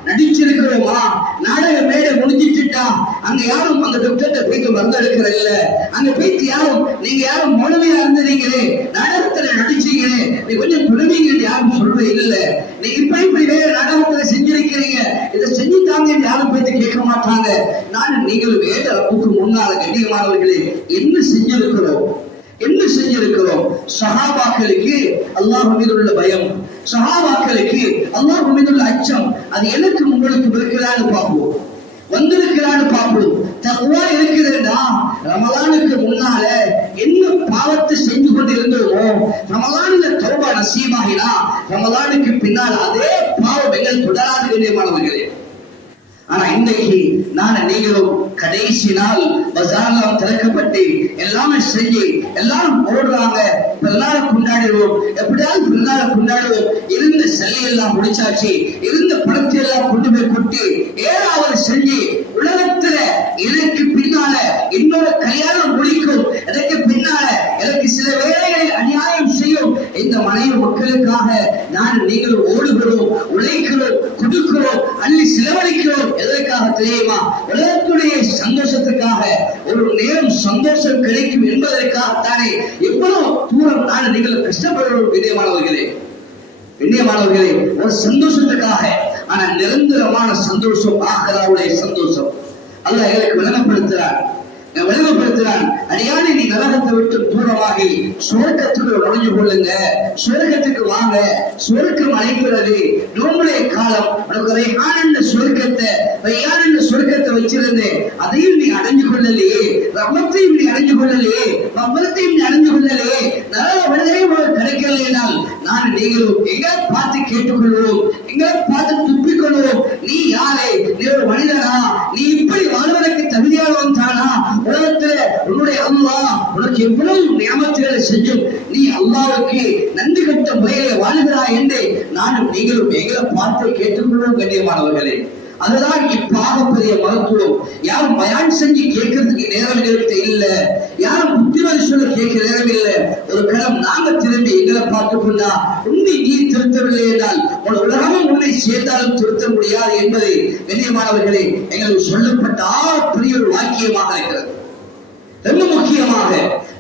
நடிச்சிருக்கிறோமா? நாடக மேடை முடிஞ்சிட்டுட்டா அங்க யாரும் அந்த டாக்டர்கிட்ட போயிட்டு மருந்து எடுக்கிற இல்ல, அங்க போயிட்டு யாரும் நீங்க யாரும் மௌனவியா இருந்தீங்களே, நாடகத்துல நடிச்சீங்களே, நீ கொஞ்சம் துறவீங்க யாரும் சொல்றது இல்ல. நீ இப்படி வேற நாடகத்துல செஞ்சிருக்கிறீங்க, இதை செஞ்சுட்டாங்க யாரும் போயிட்டு கேட்க மாட்டாங்க. நான் நீங்களும் வேற ரப்புக்கு முன்னால கண்ணியமானவர்களே என்ன செஞ்சிருக்கிறோம்? சஹாபாக்களுக்கு அல்லாஹ் மீது உள்ள பயம், சஹாபாக்களுக்கு அல்லாஹ் மீது உள்ள அச்சம், அது எனக்கு உங்களுக்கு இருக்கிறான்னு பார்ப்போம், வந்திருக்கிறான்னு பார்ப்போம். தக்வா இருக்குதுன்னா ரமலானுக்கு முன்னால என்ன பாவத்தை செஞ்சு கொண்டு இருந்தோமோ ரமலான்ல தௌபா நசீபாகினா ரமலானுக்கு பின்னால் அதே பாவம் எங்கள் தொடராது. கண்ணியமானவர்களே, ஆனா இன்றைக்கு நான் நீங்களும் கடைசி நாள் பஜார்லாம் திறக்கப்பட்டு எல்லாமே செஞ்சு எல்லாரும் ஓடுறாங்க, பிறநாளை கொண்டாடுவோம், எப்படியாவது பிறநாளை கொண்டாடுவோம். இருந்த சல்லி எல்லாம் முடிச்சாச்சு, இருந்த பணத்தை எல்லாம் கொண்டு போய் கொட்டி ஏதாவது செஞ்சு உலகத்துல எனக்கு பின்னால இன்னொரு கல்யாணம் முடிக்கும், எனக்கு பின்னால எனக்கு சில வேலைகளை அநியாயம் செய்யும் இந்த மனைவி மக்களுக்காக நான் நீங்களும் ஓடுகிறோம், உழைக்கிறோம், கொடுக்கிறோம், அள்ளி செலவழிக்கிறோம். எதற்காக தெரியுமா? உலகத்துடைய சந்தோஷத்துக்காக. ஒரு நேரம் சந்தோஷம் கிடைக்கும் என்பதற்காகத்தானே எவ்வளவு தூரம் நான் நீங்கள் கஷ்டப்படுகிறோம். விண்ணியமானவர்களே, ஒரு சந்தோஷத்துக்காக. ஆனா நிரந்தரமான சந்தோஷம் ஆகராவுடைய சந்தோஷம் அல்லாஹ் எங்களுக்கு விளங்கப்படுத்துறான். அடியானே, நீ நரகத்தை விட்டு தூரமாகி சுவர்க்கத்துக்கு நுழைஞ்சு கொள்ளுங்க, சுவர்க்கத்துக்கு வாங்க, சுவர்க்கம் அழைக்கிறது. நோம்புடைய காலம் உனக்கு ரைஹான் சுவர்க்கத்தை வச்சிருந்தேன், அதையும் நீ அடைஞ்சு கொள்ளலையே, ரஹ்மத்தையும் நீ அடைஞ்சு கொள்ளலையே, மஃபிரத்தையும் நீ அடைஞ்சு கொள்ளலையே, நரக விடுதலையும் உனக்கு கிடைக்கலையினால் நான் நீங்களும் எங்க பார்த்து கேட்டுக்கொள்வோம், எங்க பார்த்து துப்பிக்கொள்வோம். நீ யாரே? நீ ஒரு மனிதனா? நீ இப்படி வாழ்வதற்கு தகுதியானவன் தானா? உலகத்துல உன்னுடைய அல்லாஹ் உனக்கு எவ்வளவு நியமத்துகளை செஞ்சும் நீ அல்லாஹ்வுக்கு நன்றி கட்ட முறையிலே வாழ்கிறாய் என்று நானும் நீங்களும் எங்களை பார்த்து கேட்டுக்கொள்வோம். கண்ணியமானவர்களே, அதுதான் இப்பாக பெரிய மருத்துவம். யாரும் பயான் செஞ்சு கேட்கறதுக்கு நேரம் எங்கள்கிட்ட இல்ல, யாரும் புத்திமதி சொல்ல கேட்க நேரம் இல்லை. ஒரு கணம் நாங்க திரும்பி எங்களை பார்த்து கொண்டா உன்னை நீ திருத்தவில்லை என்றால் உன் உலகமும் உன்னை சேர்ந்தாலும் திருத்த முடியாது என்பதை கண்ணியமானவர்களே எங்களுக்கு சொல்லப்பட்ட பெரிய ஒரு வாக்கியமாக இருக்கிறது. ரொம்ப முக்கியமாக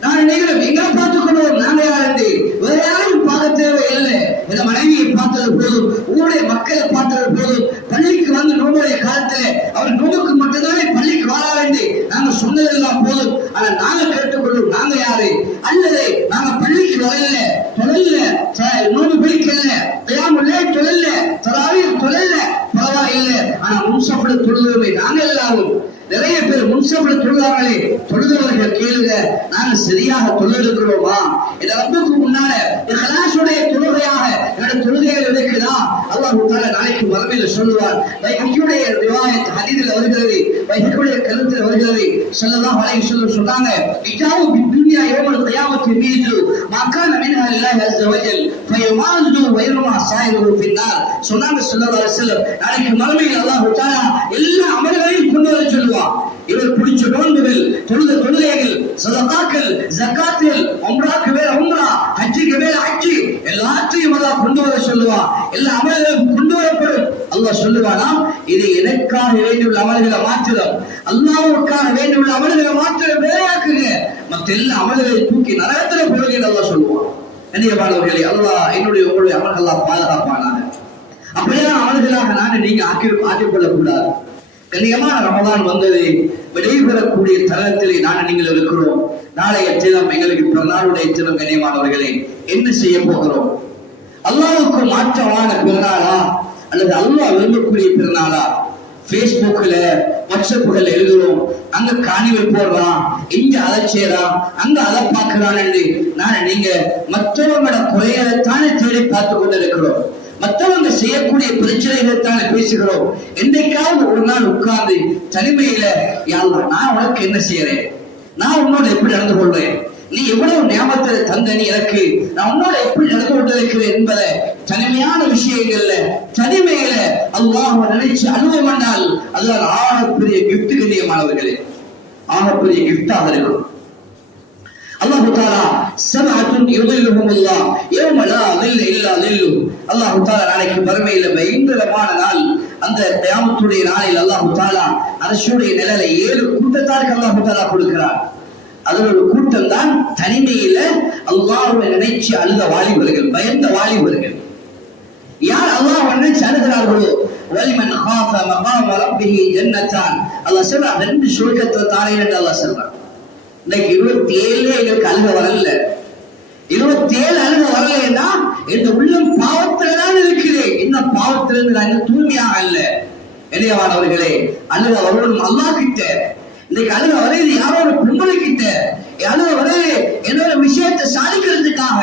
நான் நீங்களும் எங்களை பார்த்துக் கொள்வோம். நாங்க யாரு வேற யாரும் பார்க்க தேவை இல்லை. இந்த மனைவியை பார்த்தது போதும், உங்களுடைய மக்களை பார்த்தது போதும். பள்ளிக்கு வந்து நோம்புடைய காலத்துல அவர் நோம்புக்கு மட்டும்தானே பள்ளிக்கு வாழ வேண்டி நாங்க சொன்னதெல்லாம் போதும். ஆனா நாங்க கேட்டுக்கொள்வோம், நாங்க யாரு? அல்லது நாங்க பள்ளிக்கு வரல, தொழல, நோன்பு பிடிக்கல, கியாமுல்லே தொழல, தராவீஹ் தொழல, பரவாயில்லை. ஆனா முன்சஃப்ல தொழுதுமே நாங்க எல்லாரும் நிறைய பேர் முன்சஃப்ல தொழுதாங்களே, தொழுதவர்கள் கேளுங்க, நாங்க சரியாக தொழுகிறோமா? இந்த ரப்புக்கு முன்னால இஹ்லாஸுடைய தொழுகையாக என்னோட தொழுகைகள் இருக்குதா? அல்லாஹ் தஆலா நாளைக்கு மறுமையில சொல்லுவார். பைஹக்கியுடைய ரிவாயத் ஹதீஸில் வருகிறது, பைஹக்கியுடைய கருத்தில் வருகிறது. ஸல்லல்லாஹு அலைஹி வஸல்லம் சொன்னாங்க, இஜாவு பிதுன்யா யௌமல் கியாமத்தி மீது மகான மின்ஹா லில்லாஹி அஸ்ஸ வஜல் ஃபயமாது வயர்மா சாயிரு ஃபின்னார். சொன்னாங்க ஸல்லல்லாஹு அலைஹி வஸல்லம், நாளைக்கு மறுமையில் அல்லாஹ் தஆலா எல்லா அமல்களையும் கொண்டு வர சொல்லுவார். இவர் பிடிச்ச நோன்புகள், தொழுகைகள், சதகாக்கள், ஜகாத்துகள், உம்ராக்கு வேற உம்ரா, ஹஜ்ஜுக்கு வேற ஹஜ்ஜி, எல்லாத்தையும் அல்லாஹ் கொண்டு வர சொல்லுவான். எல்லா அமல்களும் கொண்டு வரப்படும். அல்லாஹ் சொல்லுவானா, இது எனக்காக வேண்டியுள்ள அமல்களை மாத்திரம், அல்லாஹ்வுக்காக வேண்டியுள்ள அமல்களை மாத்திரம் வேறையாக்குங்க, மற்ற எல்லா அமல்களை தூக்கி நரகத்துல போடுங்க அல்லாஹ் சொல்லுவான். கண்ணியமானவர்களே, அல்லாஹ் என்னுடைய உங்களுடைய அமல்களா பாதுகாப்பானாங்க. அப்படியான அமல்களாக நான் நீங்க ஆக்கிக் கொள்ளக்கூடாது. கண்ணியமான ரமதான் வந்தது, விடைபெறக்கூடிய தளத்திலே நான் நீங்கள் இருக்கிறோம். நாளைய தினம் எங்களுக்கு பிறநாளுடைய தினம். கண்ணியமானவர்களே, என்ன செய்ய போகிறோம்? அல்லாஹ்வுக்கு மாற்றமான பிறநாளா அல்லது அல்லாஹ் விரும்பக்கூடிய பிறநாளா? பேஸ்புக்ல, வாட்ஸ்அப்புகள் எழுதுறோம், அங்க காணிகள் போடுறான், இங்க அதை செய்யறான், அங்க அதை பார்க்கிறான். நான் நீங்க மற்றவங்களோட குறையத்தானே தேடி பார்த்து கொண்டு இருக்கிறோம். மற்றவங்க செய்யக்கூடிய பிரச்சனைகளை தானே பேசுகிறோம். என்னைக்காவது ஒரு நாள் உட்கார்ந்து தனிமையில, யா அல்லாஹ், நான் உனக்கு என்ன செய்யறேன், நான் உன்னோட எப்படி நடந்து கொள்றேன், நீ எவ்வளவு நியாமத்தை தந்த நீ எனக்கு, நான் உன்னோட எப்படி நடந்து கொண்டிருக்கிறேன் என்பதை தனிமையான விஷயங்கள்ல தனிமையில அல்லாஹ் நினைச்சு அனுபவம் பண்ணால் அதுதான் ஆகப்பெரிய கிஃப்ட். கண்ணியமானவர்களே, ஆகப்பெரிய கிஃப்டாக இருக்கும். அல்லாஹ் தஆலா சபஅத்துன் யுதில்லுஹுமுல்லாஹ் யௌம லா ظில்ல இல்லா ظில்லுஹு. அல்லாஹ் தஆலா நாளைக்கு மறுமையில பயங்கரமான நாள், அந்த கியாமத்துடைய நாளில் அல்லாஹ் தஆலா அர்ஷுடைய நிழலை 7 கூட்டத்தாருக்கு அல்லாஹ் தஆலா கொடுக்கிறார். அதுல ஒரு கூட்டம் தான் தனிமையில அல்லாஹ்வை நினைச்சு அழுத வாலிபர்கள், பயந்த வாலிபர்கள். யார் அல்லாஹ் நினைச்சு அழுகிறார்களோ, வலிமன் காஃப மகாம ரப்பிஹி ஜன்னதான். அல்லாஹ் சொல்றான், 2 சொர்க்கத்தை தாரேன் என்று அல்லாஹ் சொல்றான். இன்னைக்கு 27 எங்களுக்கு அழுக வரல. 27 அழுக வரலைன்னா இந்த உள்ளம் பாவத்தில்தான் இருக்குது. இன்னும் பாவத்திலிருந்து நான் தூய்மையாக அல்ல. இளையவானவர்களே, அழுக வரணும் அல்லாஹ் கிட்ட. இன்னைக்கு அழுக வரையுது யாரோ ஒரு பொம்பளை கிட்ட, அழுக வரையுது என்னோட விஷயத்தை சாதிக்கிறதுக்காக.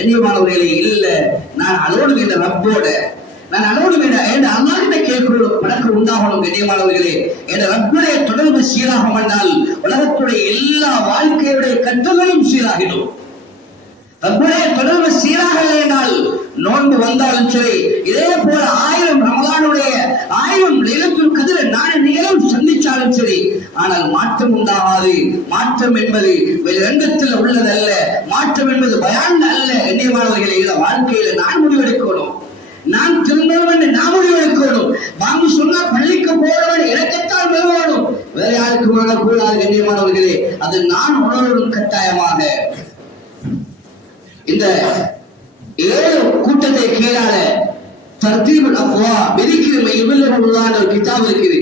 இளையவானவர்களே, இல்ல, நான் அழுவணும் என்ற ரப்போட, நான் அழுவணும் என்ற அல்லாஹ் கிட்ட கேட்கிற பழக்கம் உண்டாகணும். கண்ணியமானவர்களே, என்ற ரப்புடைய தொடர்பு சீராக வந்தால் உலகத்துடைய எல்லா வாழ்க்கையுடைய கற்றல்களும் சீராகிடும். ரப்புடைய தொடர்பு சீராக இல்லைனால் நோன்பு வந்தாலும் சரி, இதே போல 1000 ரமலானுடைய 1000 லைலத்துல் கத்ர் நான் நீங்களும் சந்திச்சாலும் சரி, ஆனால் மாற்றம் உண்டாகாது. மாற்றம் என்பது வெளிரங்கத்தில் உள்ளதல்ல, மாற்றம் என்பது பயான் அல்ல. கண்ணியமானவர்களே, இந்த வாழ்க்கையில நான் முடிவெடுக்கணும், நான் திரும்பவும் என்று நான் முடிவெடுக்கணும். வாங்கி சொன்னா பள்ளிக்கு போறவன் எனக்குத்தான் வருவானும், வேற யாருக்கு வாங்கக்கூடாது. கண்ணியமானவர்களே, அது நான் உணர்வும் கட்டாயமாக. இந்த 7 கூட்டத்தை கீழால தர்தீபுல் அஃப்வா பிரிக்கிரமை இவல்லஹுல்லாஹ் ஒரு கிதாப் இருக்குது.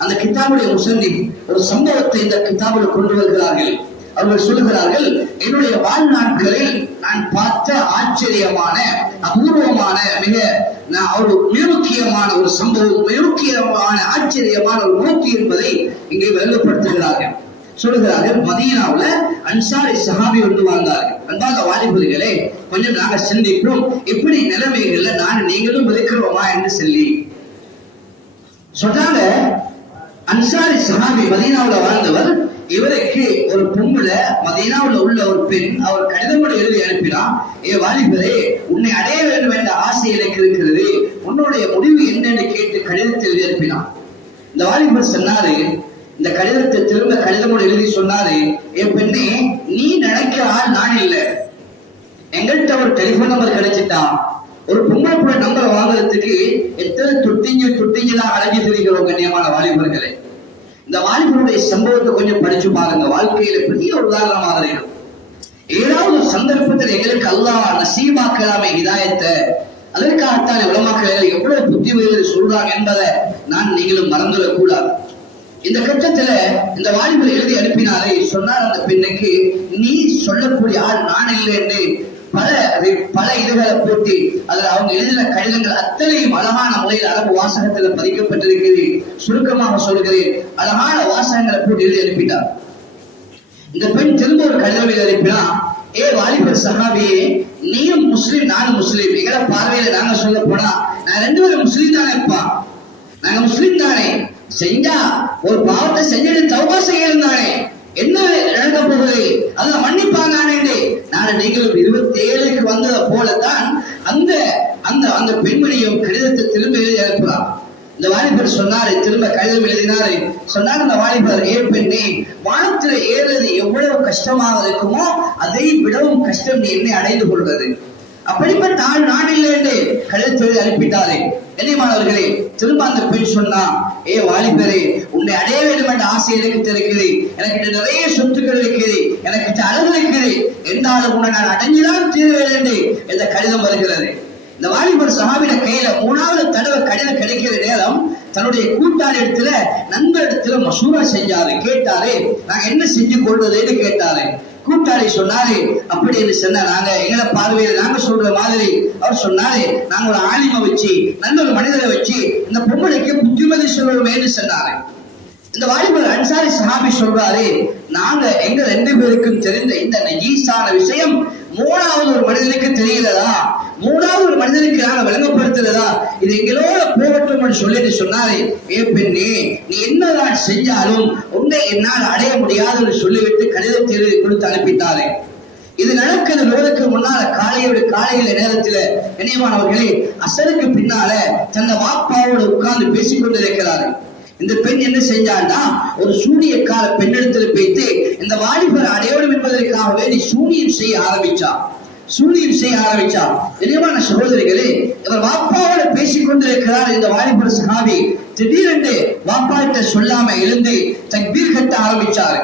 அந்த கிதாபுடைய முஸன்னிஃப் ஒரு சம்பவத்தை இந்த கிதாபில் கொண்டு வருகிறார்கள். அவர்கள் சொல்லுகிறார்கள், என்னுடைய வாழ்நாட்களில் நான் பார்த்த ஆச்சரியமான அபூர்வமான மிக முக்கியமான ஒரு சம்பவம், முக்கியமான ஆச்சரியமான ஒரு மூர்த்தி என்பதை இங்கே வெளிப்படுத்துகிறார்கள். சொல்லுகிறார்கள், மதீனாவுல அன்சாரி சஹாபி வந்து வாழ்ந்தார்கள். அன்பாக வாலிபர்களே, கொஞ்சம் நாங்க சிந்திப்போம், இப்படி நிலைமைகள்ல நான் நீங்களும் இருக்கிறோமா என்று சொல்லி சொன்னாங்க. அன்சாரி சஹாபி மதீனாவுல வாழ்ந்தவர். இவருக்கு ஒரு பொம்பளை, மதீனாவுல உள்ள ஒரு பெண், அவர் கடிதம் எழுதி அனுப்பினார். ஏ வாலிபரே, உன்னை அடைய வேண்டும் என்ற ஆசை எனக்கு இருக்கிறது, உன்னுடைய முடிவு என்னன்னு கேட்டு கடிதத்தை எழுதி அனுப்பினார். இந்த வாலிபர் சொன்னாரு, இந்த கடிதத்தை திரும்ப கடிதமோடு எழுதி சொன்னாரு, என் பெண்ணே, நீ நினைக்கிற ஆள் நான் இல்ல. எங்கள்கிட்ட ஒரு டெலிபோன் நம்பர் கிடைச்சிட்டான். ஒரு பொம்பளை கூட நம்பரை வாங்குறதுக்கு எத்தனை தொட்டிஞ்சுதான் அழகி தெரிகிறோம். கண்ணியமான வாலிபர்களே, இந்த வாலிபருடைய சம்பவத்தை கொஞ்சம் படிச்சு பாருங்க. வாழ்க்கையில பெரிய உதாரணமாக இருக்கும். ஏதாவது சந்தர்ப்பத்தில் எங்களுக்கு அல்லாஹ் நசீபாக்கலாமே ஹிதாயத்தை, அதற்காகத்தான் உலமாக்கள் எவ்வளவு புத்திமதிகளை சொல்றாங்க என்பதை நான் நீங்களும் மறந்துவிடக் கூடாது. இந்த கட்டத்துல இந்த வாலிபர் எழுதி அனுப்பினாரே, சொன்னார் அந்த பெண்ணுக்கு, நீ சொல்லக்கூடிய ஆள் நான் இல்லை என்று பல பல இதுகளை போட்டு அதுல அவங்க எழுதின கடிதங்கள் அத்தனையும் அழகான முறையில் அரபு வாசகத்தில் பதிக்கப்பட்டிருக்கிறது. சுருக்கமாக சொல்கிறேன், அழகான வாசகங்களை போட்டு எழுதி அனுப்பிட்டார். இந்த பெண் திரும்ப ஒரு கடிதம் எழுதி அனுப்பினா, ஏ வாலிபர் சஹாபியே, நீயும் முஸ்லீம் நானும் முஸ்லீம், எங்கட பார்வையில நாங்க சொல்ல போனா நான் 2 பேரும் முஸ்லீம் தானேப்பா, நாங்க முஸ்லீம் தானே, செஞ்சா ஒரு பாவத்தை செஞ்சுட்டு தௌபா செய்யணும் தானே, என்ன நடக்க போகுது அதான் மன்னிப்பாங்க. நான் நீங்களும் 27க்கு வந்ததை போலதான் அந்த அந்த அந்த பெண்மணியும் கடிதத்தை திரும்ப எழுதி அனுப்புறார். இந்த வாலிபர் சொன்னாரு, திரும்ப கடிதம் எழுதினாரு. சொன்னார் இந்த வாலிபர், ஏ பெண்ணே, வானத்தில் ஏறுறது எவ்வளவு கஷ்டமாக இருக்குமோ அதை விடவும் கஷ்டம் நீ என்னை அடைந்து கொள்வது, அப்படிப்பட்ட ஆள் நான் இல்லை என்று கடிதத்தை எழுதி அனுப்பிட்டாரே. கண்ணியமானவர்களே, திரும்ப அந்த பெண் சொன்னா, ஏ வாலிபரே, உன்னை அடைய வேண்டும் என்ற ஆசை எனக்கு இருக்கிறது, எனக்கு நிறைய சொத்துக்கள் இருக்கிறது, எனக்கு அழகு இருக்கிறது, என்றாலும் உன்னை நான் அடைஞ்சுதான் தீர்வேன் என்று இந்த கடிதம் வருகிறது. இந்த வாலிபர் சஹாபியோட கையில 3வது தடவை கடிதம் கிடைக்கிற நேரம் தன்னுடைய கூட்டாளி இடத்துல நண்பர் இடத்துல மசூரா செஞ்சாரு, கேட்டாரு, நாங்க என்ன செஞ்சு கொள்வதுன்னு கேட்டாரு. கூட்டாளி சொன்னாரு, அப்படி என்று சொன்னா நாங்க எங்களை பார்வையில நாங்க சொல்ற மாதிரி அவர் சொன்னாரு, நாங்க ஒரு ஆலிமை வச்சு நல்ல ஒரு மனிதரை வச்சு இந்த பொம்பளைக்கு புத்திமதி சொல்லுவோமேன்னு சொன்னாரு. இந்த வாலிபர் அன்சாரி சஹாபி சொல்றாரு, நாங்க எங்க 2 பேருக்கும் தெரிந்த இந்த நஜீஸான விஷயம் 3வது ஒரு மனிதனுக்கு தெரிகிறதா, 3வது ஒரு மனிதனுக்கு நாங்க விளங்கப்படுத்துறதா, இது எங்களோட போகட்டும் சொல்லிட்டு சொன்னாரு. ஏ பெண்ணே, நீ என்னதான் செஞ்சாலும் உன்னை என்னால் அடைய முடியாதுன்னு சொல்லிவிட்டு கடிதத்தை எழுதி கொடுத்து அனுப்பிட்டாரு. இது நடக்கிறது நூலுக்கு முன்னால காலையில நேரத்துல இணையமானவர்களே அசருக்கு பின்னால தந்த வாப்பாவோடு உட்கார்ந்து பேசிக் கொண்டிருக்கிறாரு. இந்த பெண் என்ன செஞ்சான்னா, ஒரு சூனியக்கார பெண்ணிடத்துல போய்த்து இந்த வாலிபர் அடையோடும் என்பதற்காக வேண்டி சூனியம் செய்ய ஆரம்பிச்சா. தெளிவான சகோதரிகளே, இவர் வாப்பாவோட பேசிக் கொண்டிருக்கிறார். இந்த வாலிபர் சஹாபி திடீரென்று வாப்பா கிட்ட சொல்லாம எழுந்து தக்பீர் கட்ட ஆரம்பிச்சாரு.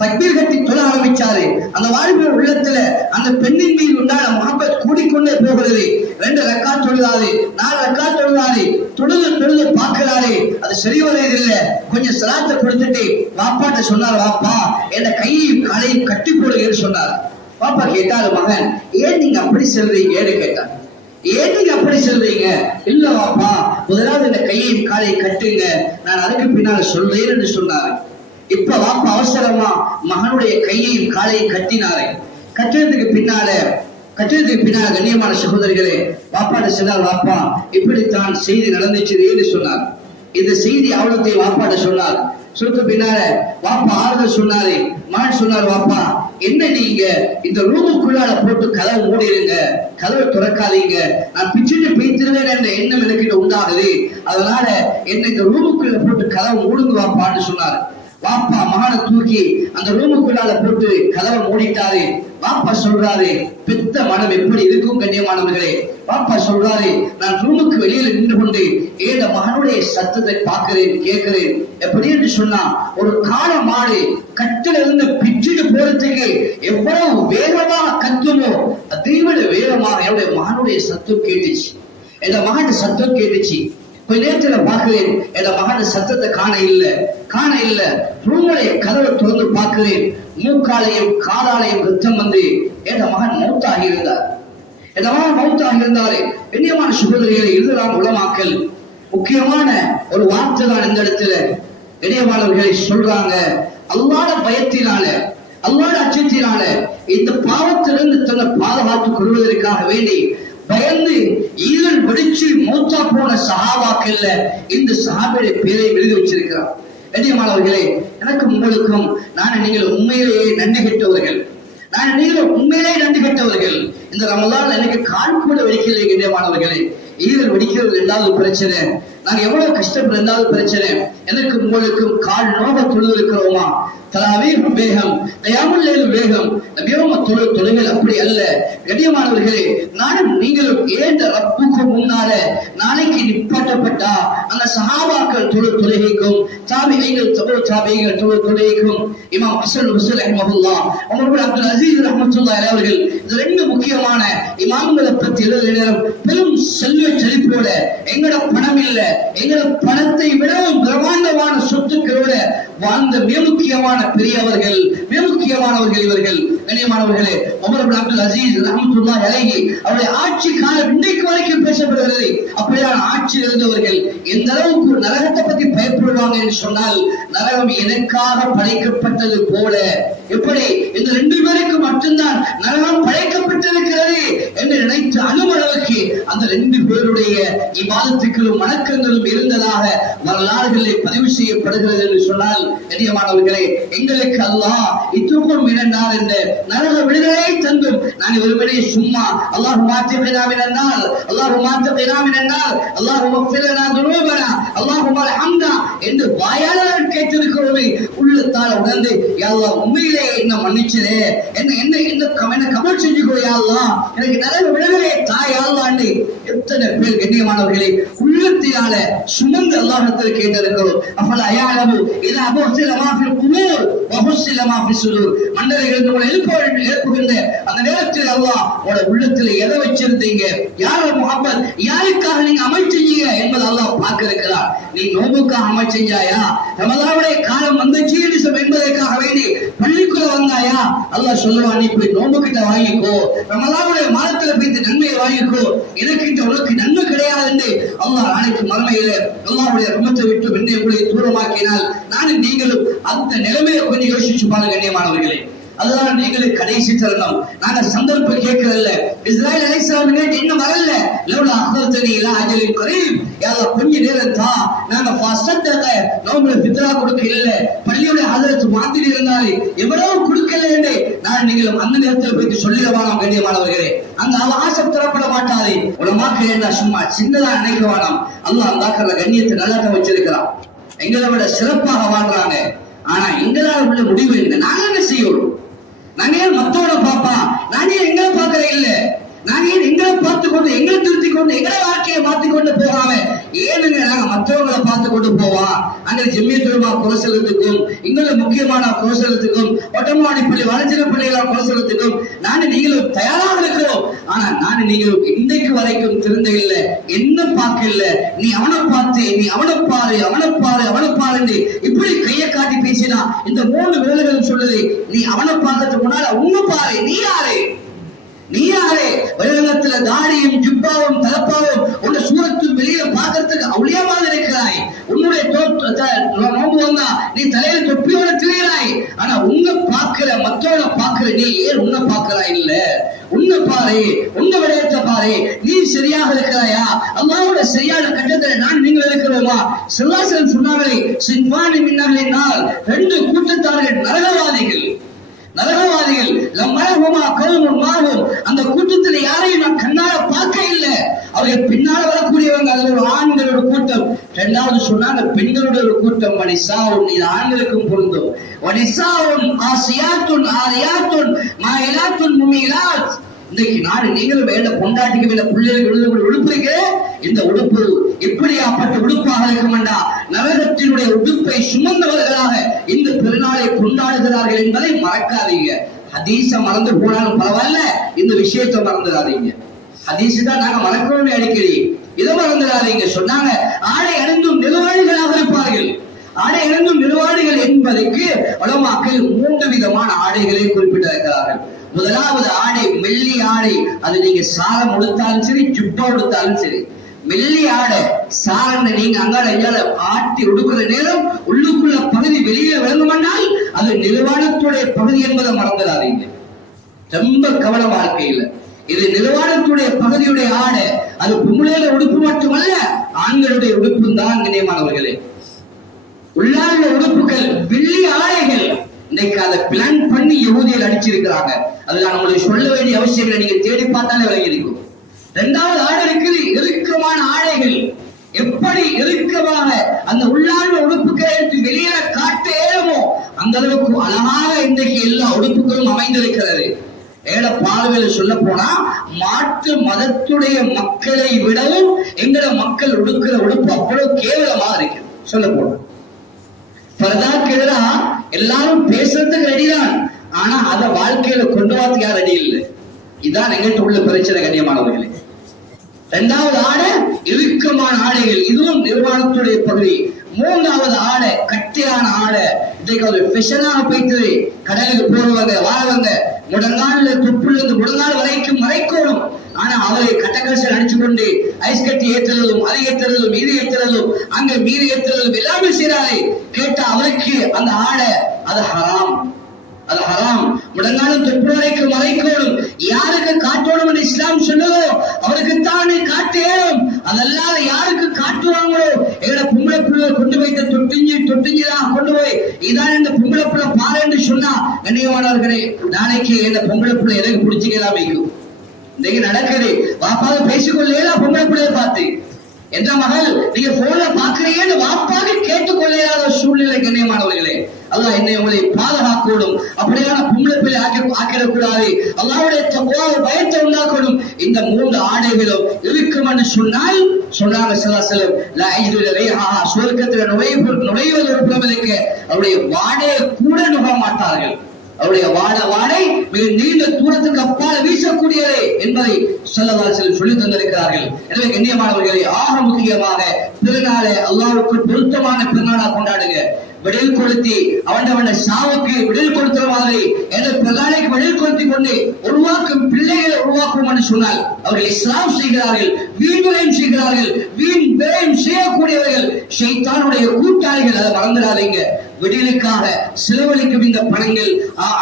தக்பீர் கட்டி தொழ ஆரம்பிச்சாரு. அந்த வாலிபர் உள்ளத்துல அந்த பெண்ணின் மீது உண்டான முஹப்பத் கூடிக்கொண்டே போகிறது. 2 ரக்காத் தொழுதாரு, 4 ரக்காத் தொழுதாரு, தொழுது பார்க்கிறாரு, அது சரி வரையதில்லை. கொஞ்சம் சலாத்தை கொடுத்துட்டு வாப்பாட்ட சொன்னார், வாப்பா என்ன கையையும் காலையும் கட்டி போடுங்கன்னு சொன்னார். பாப்பா கேட்டாரு, மகன் ஏன் நீங்க அப்படி சொல்றீங்கன்னு கேட்டார். ஏன் நீங்க அப்படி சொல்றீங்க? இல்ல வாப்பா, முதலாவது இந்த கையையும் காலையும் கட்டுங்க, நான் அதுக்கு பின்னால சொல்றேன் என்று சொன்னாரு. இப்ப வாப்பா அவசரமா மகனுடைய கையையும் காலையும் கட்டினாரு. கட்டுறதுக்கு பின்னால கண்ணியமான சகோதரிகளே, வாப்பாட்ட சொன்னார், வாப்பா இப்படித்தான் செய்தி நடந்துச்சு சொன்னார். இந்த செய்தி அவளத்தை வாப்பாட்ட சொன்னார். சொல்லிட்டு பின்னால வாப்பா ஆறுதல் சொன்னாரு. மகன் சொன்னார், வாப்பா என்ன நீங்க இந்த ரூமுக்குள்ளால போட்டு கதவை மூடிடுங்க, கதவை திறக்காதீங்க, நான் பிச்சுட்டு பேய்த்திருவேன் என்ற எண்ணம் எனக்கு உண்டாகுது, அதனால என்ன இந்த ரூமுக்குள்ள போட்டு கதவை மூடுங்க வாப்பான்னு சொன்னாரு. வாப்பா மகனை தூக்கி அந்த ரூமுக்குள்ளால போட்டு கதவை மூடிட்டாரு. வாப்பா சொல்றாரு, பெத்த மனம் எப்படி இருக்கும் கண்ணியமானவர்களே. பாப்பா சொல்றாரு, நான் ரூமுக்கு வெளியில நின்று கொண்டு ஏன் மகனுடைய சத்தத்தை பார்க்கிறேன், கேட்கிறேன். எப்படி என்று சொன்னா, ஒரு காள மாடு கட்டிலிருந்து பிச்சுட்டு போறதுக்கு எவ்வளவு வேகமாக கத்துமோ அதை விட வேகமாக என்னுடைய மகனுடைய சத்தம் கேட்டுச்சு. என் மகன் சத்தம் கேட்டுச்சு. கொஞ்ச நேரத்துல பார்க்கிறேன், என் மகன் சத்தத்தை காண இல்ல. ரூமுடைய கதவை திறந்து பார்க்கிறேன், மூக்காலையும் காலாலையும் ரத்தம் வந்து என் மகன் மௌத்தாகி இருந்தார். கண்ணியமான சகோதரிகளை இதுதான் உலமாக்கல். முக்கியமான ஒரு வார்த்தை தான் இந்த இடத்துல கண்ணியமானவர்களை சொல்றாங்க, அல்லாஹ்வுடைய பயத்தினால, அல்லாஹ்வுடைய அச்சத்தினால இந்த பாவத்திலிருந்து தன்னை பாதுகாத்துக் கொள்வதற்காக வேண்டி பயந்து ஈரல் வெடிச்சு மௌத்தா போன சஹாபாக்கள்ல இந்த சஹாபியுடைய பேரை எழுதி வச்சிருக்கிறார். கண்ணியமானவர்களே, எனக்கும் உங்களுக்கும் நீங்கள் உண்மையிலேயே நன்றி கெட்டவர்கள், உண்மையிலே நன்றி கெட்டவர்கள். இந்த ரமலான் எனக்கு கால் கூட வெடிக்கலை கண்ணியமானவர்களே. ஈரல் வெடிக்கிறது 2வது பிரச்சனை. நாங்க எவ்வளவு கஷ்டப்பட்டு 2வது பிரச்சனை. எனக்கு உங்களுக்கும் கால் நோக தொழுது இருக்கிறோமா? தராவீஹ் வேகம், கயாமுல் லைல் வேகம், நபியோம தொழுகைகள் அப்படி அல்ல கண்ணியமானவர்களே. நானும் நீங்களும் ஏண்ட ரப்புக்கு முன்னால நாளைக்கு நிப்பாட்டப்பட்டா அந்த சஹாபாக்கள் தொழுகைக்கும் தாபிஈகள் தொழுகைக்கும் இமாம் Hassan Basri ரஹ்மத்துல்லாஹ், Umar ibn Abdul Aziz ரஹ்மத்துல்லாஹி அவர்கள் இந்த 2 முக்கியமான இமாம்களை பற்றி எழுதிய நேரம் பெரும் செல்வ செழிப்போட, எங்கட பணம் இல்ல, எங்கட பணத்தை விடவும் பிரம்மாண்டமான சொத்துக்களோட வாழ்ந்த மிக முக்கியமான பெரியவர்கள், மிக முக்கியமானவர்கள் இவர்கள். கண்ணியமானவர்களே, உமர் இப்னு அப்துல் அசீஸ் ரஹ்மத்துல்லாஹி அலைஹி அவருடைய ஆட்சி காலம் இன்றைக்கு வரைக்கும் பேசப்படுகிறது. அப்படியான ஆட்சி இருந்தவர்கள் எந்த அளவுக்கு நரகத்தை பத்தி பயப்படுவாங்க என்று சொன்னால், நரகம் எனக்காக படைக்கப்பட்டது போல, எப்படி இந்த 2 பேருக்கு மட்டும்தான் நரகம் படைக்கப்பட்டிருக்கிறது என்று நினைத்த அனுமளவுக்கு அந்த 2 பேருடைய இபாதத்துக்களும் வணக்கங்களும் இருந்ததாக வரலாறுகளில் பதிவு செய்யப்படுகிறது என்று சொன்னால், கண்ணியமானவர்களே, எங்களுக்கு அல்லாஹ் இத்துக்கும் மினன்னார் என்ற நரக விடுதலை தந்தும் நாங்கள் வெறுமனே சும்மா அல்லாஹும்ம அத்திகினா மினன்னார், அல்லாஹும்ம அத்திகினா மினன்னார், அல்லாஹும்ம ஃபிர் லனா துனூபனா, அல்லாஹும்ம அர்ஹம்னா என்று வாயால் கேட்டிருக்கிறோமே, உள்ளத்தால் உணர்ந்து யா அல்லாஹ் உண்மையிலே என்ன மன்னிச்சிரே, என்ன கமெண்ட் செஞ்சுக்கோ யா அல்லாஹ், எனக்கு நரக விடுதலை தாய் யா அல்லாஹ் என்று எத்தனை பேர் கண்ணியமானவர்களே உள்ளத்தினால சுமந்து அல்லாஹ்விடத்தில் கேட்டிருக்கிறோம். அஃபலா யஅலமு இதா புஹ்சில மா ஃபில் குபூர் வ ஹுஸ்ஸில மா ஃபிஸ் சுதூர். மண்டலைகள் உங்களை எழுப்புகின்ற அந்த நேரத்தில் அல்லாஹ் உங்களோட உள்ளத்தில் எதை வச்சிருந்தீங்க, யார முஹம்மத், யாருக்காக நீங்க அமல் செஞ்சீங்க என்பதை அல்லாஹ் பார்க்க இருக்கிறார். நீ நோம்புக்காக அமல் செஞ்சாயா, ரமலானுடைய காலம் வந்துச்சு என்பதற்காக வேண்டி பள்ளிக்குள்ள வந்தாயா, அல்லாஹ் சொல்லுவான் நீ போய் நோம்பு கிட்ட வாங்கிக்கோ, ரமலானுடைய மாதத்துல போய் நன்மையை வாங்கிக்கோ, எனக்கு உனக்கு நன்மை கிடையாது என்று அல்லாஹ் நாளைக்கு மறுமையில அல்லாஹ்வுடைய ரஹ்மத்தை விட்டு என்னை உங்களை தூரமாக்கினால் நானும் நீங்களும் அந்த நிலைமையை கொஞ்சம் யோசிச்சு பாருங்க கண்ணியமானவர்களே. அதுதான் எங்களுக்கு கடைசி தருணம். நாங்க சந்தர்ப்பம் கேட்கறதில்ல. இஸ்ராயீல் அலைஹிஸ்ஸலாம் இன்னும் வரல. லவ்லா அக்ஹர்தனி இலா அஜலின் கரீப், யா அல்லாஹ் கொஞ்ச நேரம் தா, நாங்க ஃபாஸ்டா நோம்புல ஃபித்ரா கொடுக்க இல்ல, பள்ளியோட ஹஜரத் மாதிரி இருந்தாலே எவ்வளவு கொடுக்கல என்று நான் நீங்களும் அந்த நேரத்தில் போய் சொல்லிடவானாம் கண்ணியமானவர்களே. அந்த அவகாசம் தரப்பட மாட்டாது. உலமாக்கள் என்ன சும்மா சின்னதா நினைக்க வேணாம். அல்லாஹ் அந்த கண்ணியத்தை நல்லா வச்சிருக்கிறான். எங்களை விட சிறப்பாக வாழ்றாங்க. ஆனா எங்களால் உள்ள முடிவு என்ன? நாங்க என்ன செய்யணும்? நாங்க ஏன் மத்தோட பாப்பா, நானே எங்களை பார்க்கற இல்ல, நாங்க ஏன் எங்களை பார்த்து கொண்டு எங்களை திருத்தி கொண்டு எங்களை வாழ்க்கையை மாத்திக்கொண்டு போகாம ஏனுங்க நாங்க மற்றவங்களை பார்த்து கொண்டு போவோம்? அங்க ஜெமியத்துலமா குலசலத்துக்கும் எங்களை முக்கியமான குலசலத்துக்கும் ஒட்டமாடிப்பள்ளி வளர்ச்சிப்பள்ளியெல்லாம் குலசலத்துக்கும் நானும் நீங்களும் தயாராக இருக்கிறோம். ஆனா நானும் நீங்களும் இன்றைக்கு வரைக்கும் திருந்த இல்லை, என்ன பார்க்க இல்ல. நீ அவனை பார்த்து, நீ அவனை பாரு, அவனை பாரு, அவனை பாரு இப்படி கையை காட்டி பேசினா இந்த 3 விரல்கள் சொல்லுது, நீ அவனை பார்க்கறதுக்கு முன்னால உங்க பாரு, நீ யாரு, நீ யாரு? வெளிரங்கத்துல தாடியும் ஜுப்பாவும் தலப்பாவும் உன்னை சூரத்தும் வெளியே பார்க்கறதுக்கு அவ்வளியா மாதிரி இருக்கிறாய். உன்னுடைய நோம்பு வந்தா நீ தலையில தொப்பியோட திரிகிறாய். ஆனா உன்னை பார்க்கிற மற்றவனை பார்க்கிற நீ ஏன் உன்னை பார்க்கிறாய்? இல்ல, உன்னை பாரு, உன்னை விடயத்தை பாரு, நீ சரியாக இருக்கிறாயா? அல்லாஹ்வோட சரியான கட்டத்துல நான் நீங்கள் இருக்கிறோமா? ஸல்லல்லாஹு சொன்னாங்களே, சின்வானி மின்னலினால் 2 கூட்டத்தார்கள் நரகவாதிகள். நரகவாதிகள் லம்மஹுமா கௌமுன் மாஹும், அந்த கூட்டத்தில் யாரையும் நான் கண்ணால பார்க்க இல்ல. அவர்கள் பின்னால் வரக்கூடியவங்க, அதுல ஒரு ஆண்களோட கூட்டம். 2வது சொன்னாங்க பெண்களோட ஒரு கூட்டம். வனிசாவுன், இது ஆண்களுக்கும் பொருந்தும். வனிசாவுன் ஆசியாத்துன் ஆரியாத்துன் மாயிலாத்துன் முமீலாத். இன்னைக்கு நாடு நீங்களும் வேலை பொண்டாட்டிக்கு வேலை பிள்ளைகளுக்கு உடுப்பு இருக்கு. இந்த உடுப்பு இப்படியாப்பட்ட உடுப்பாக இருக்குமெண்டா நரகத்தினுடைய உடுப்பை சுமந்தவர்களாக இந்த பெருநாளை கொண்டாடுகிறார்கள் என்பதை மறக்காதீங்க. ஹதீஸ மறந்து போனாலும் பரவாயில்ல, இந்த விஷயத்தை மறந்துடாதீங்க. ஹதீஸ் தான் நாங்க மறக்கணும்னு அடிக்கடி, இதை மறந்துடாதீங்க. சொன்னாங்க ஆடை அணிந்தும் நிர்வாணிகளாக இருப்பார்கள். ஆடை அணிந்தும் நிர்வாணிகள் என்பதற்கு உலமாக்கள் 3 விதமான ஆடைகளை குறிப்பிட்டிருக்கிறார்கள். முதலாவது ஆடை மெல்லி ஆடை. அது நீங்க சாரம் உடுத்தாலும் சரி, ஜுப்பா உடுத்தாலும் சரி, மெல்லி ஆடை சாரன் நீங்க அங்கால ஐயால ஆட்டி உடுக்கிற நேரம் உள்ளுக்குள்ள பகுதி வெளியே விளங்குமானால் அது நிர்வாணத்துடைய பகுதி என்பதை மறந்துடாதீங்க. ரொம்ப கவன வாழ்க்கையில் இது நிர்வாணத்துடைய பகுதியுடைய ஆடை. அது பொம்பளையில உடுப்பு மட்டுமல்ல, ஆண்களுடைய உடுப்பு தான் கண்ணியமானவர்களே. உள்ளார்ந்த உடுப்புகள் வெள்ளி ஆடைகள் இன்னைக்கு அதை பிளான் பண்ணி யஹூதிகள் அடிச்சிருக்கிறாங்க. அதுதான் உங்களுக்கு சொல்ல வேண்டிய அவசியம் இல்லை, நீங்க தேடி பார்த்தாலே விளங்கி இருக்கும். 2வது ஆடை இருக்குது இறுக்கமான ஆடைகள். எப்படி இறுக்கமாக அந்த உள்ளார்ந்த உடுப்புகளை வெளியே காட்டேமோ அந்த அளவுக்கு அழகாக இன்றைக்கு எல்லா உடுப்புகளும் அமைந்திருக்கிறது. ஏழை பார்வையில் சொல்ல போனா மாற்று மதத்துடைய மக்களை விடவும் எங்கட மக்கள் உடுக்கிற உடுப்பு அவ்வளவு கேவலமாக இருக்கு. சொல்ல போனா பரதாக்கு எதிராக எல்லாரும் பேசுறதுக்கு ரெடிதான், ஆனா அதை வாழ்க்கையில கொண்டு வரதுக்கு யார் ரெடி இல்லை. இதான் எங்கிட்ட உள்ள பிரச்சனை கண்ணியமானவர்களே. 2வது ஆடை இறுக்கமான ஆடைகள். இதுவும் நிர்வாணத்துடைய பகுதி. மூன்றாவது ஆடை கட்டியான ஆடை. இன்றைக்கு ஒரு ஃபெஷனாக போயிட்டு கடலுக்கு போறவங்க வாரவங்க முடங்கால தொப்புலேருந்து முடங்கால் வரைக்கும் மறைக்கணும். ஆனா அவரை கட்டக்கசல் அடிச்சு கொண்டு ஐஸ் கட்டி ஏற்றுறதும் அதை ஏற்றுறதும் இது ஏற்றுறதும் அங்க மீறி ஏற்றுறதும் எல்லாமே செய்யறாரு. கேட்டா அவருக்கு அந்த ஆடை அது ஹராம், அது ஹராம். முடங்காலும் தொப்பு வரைக்கும் மறைக்கணும். யாருக்கு காட்டணும் என்று இஸ்லாம் சொல்லுதோ அவருக்கு தானே காட்டேனும். அதெல்லாம் யாருக்கு காட்டுவாங்களோ எங்களை பொம்பளை பிள்ளை கொண்டு போய் தொட்டிஞ்சுதான் கொண்டு போய் இதான் இந்த பொம்பளை பிள்ளை பாரு என்று சொன்னா கண்ணியமானவர்களே, நாளைக்கு இந்த பொம்பளை பிள்ளை எனக்கு பிடிச்சிக்கலாம் வைக்கும். இன்னைக்கு நடக்குது, வாப்பாவை பேசிக்கொள்ளேடா பொம்பளை பிள்ளைய பார்த்து என்ற மகள் நீங்க போன்ல பாக்குறீங்கன்னு வாப்பாக கேட்டுக்கொள்ளாத சூழ்நிலை. கண்ணியமானவர்களே, அல்லாஹ் என்னை உங்களை பாதுகாக்கணும். அப்படியான பொம்பளை பிள்ளை ஆக்கிடக்கூடாது. அல்லாஹ்வுடைய தக்வாவை பயத்தை உண்டாக்கணும். இந்த மூன்று ஆடைகளும் இருக்கும் என்று சொன்னால் சொன்னாங்க ஸல்லல்லாஹு அலைஹி வஸல்லம், சுவர்க்கத்தில் நுழைவது ஒரு புலமலுக்கு அவருடைய வாடையை கூட நுக மாட்டார்கள். அவருடைய வாடை மிக நீண்ட தூரத்துக்கு அப்பால் வீசக்கூடியதே என்பதை ஸல்லல்லாஹு அலைஹி வஸல்லம் சொல்லி தந்திருக்கிறார்கள். எனவே கண்ணியமானவர்களை, ஆக முக்கியமாக திருநாளை அல்லாஹ்வுக்கு பொருத்தமான பெருநாளா கொண்டாடுங்க. விடல் கொளுத்தி அவன் சாவுக்கு விடல் கொடுத்த மாதிரி என்ற பிரதானைக்கு விடல் கொளுத்தி கொண்டு உருவாக்கும் பிள்ளைகளை உருவாக்கும் என்று சொன்னால் அவர்கள் இஸ்லாம் செய்கிறார்கள், வீண் விரயம் செய்கிறார்கள், வீண் விரயம் செய்யக்கூடியவர்கள் ஷைத்தானுடைய கூட்டாளிகள். அதை மறந்துடாதீங்க. விடியலுக்காக செலவழிக்கும் இந்த பணங்கள்,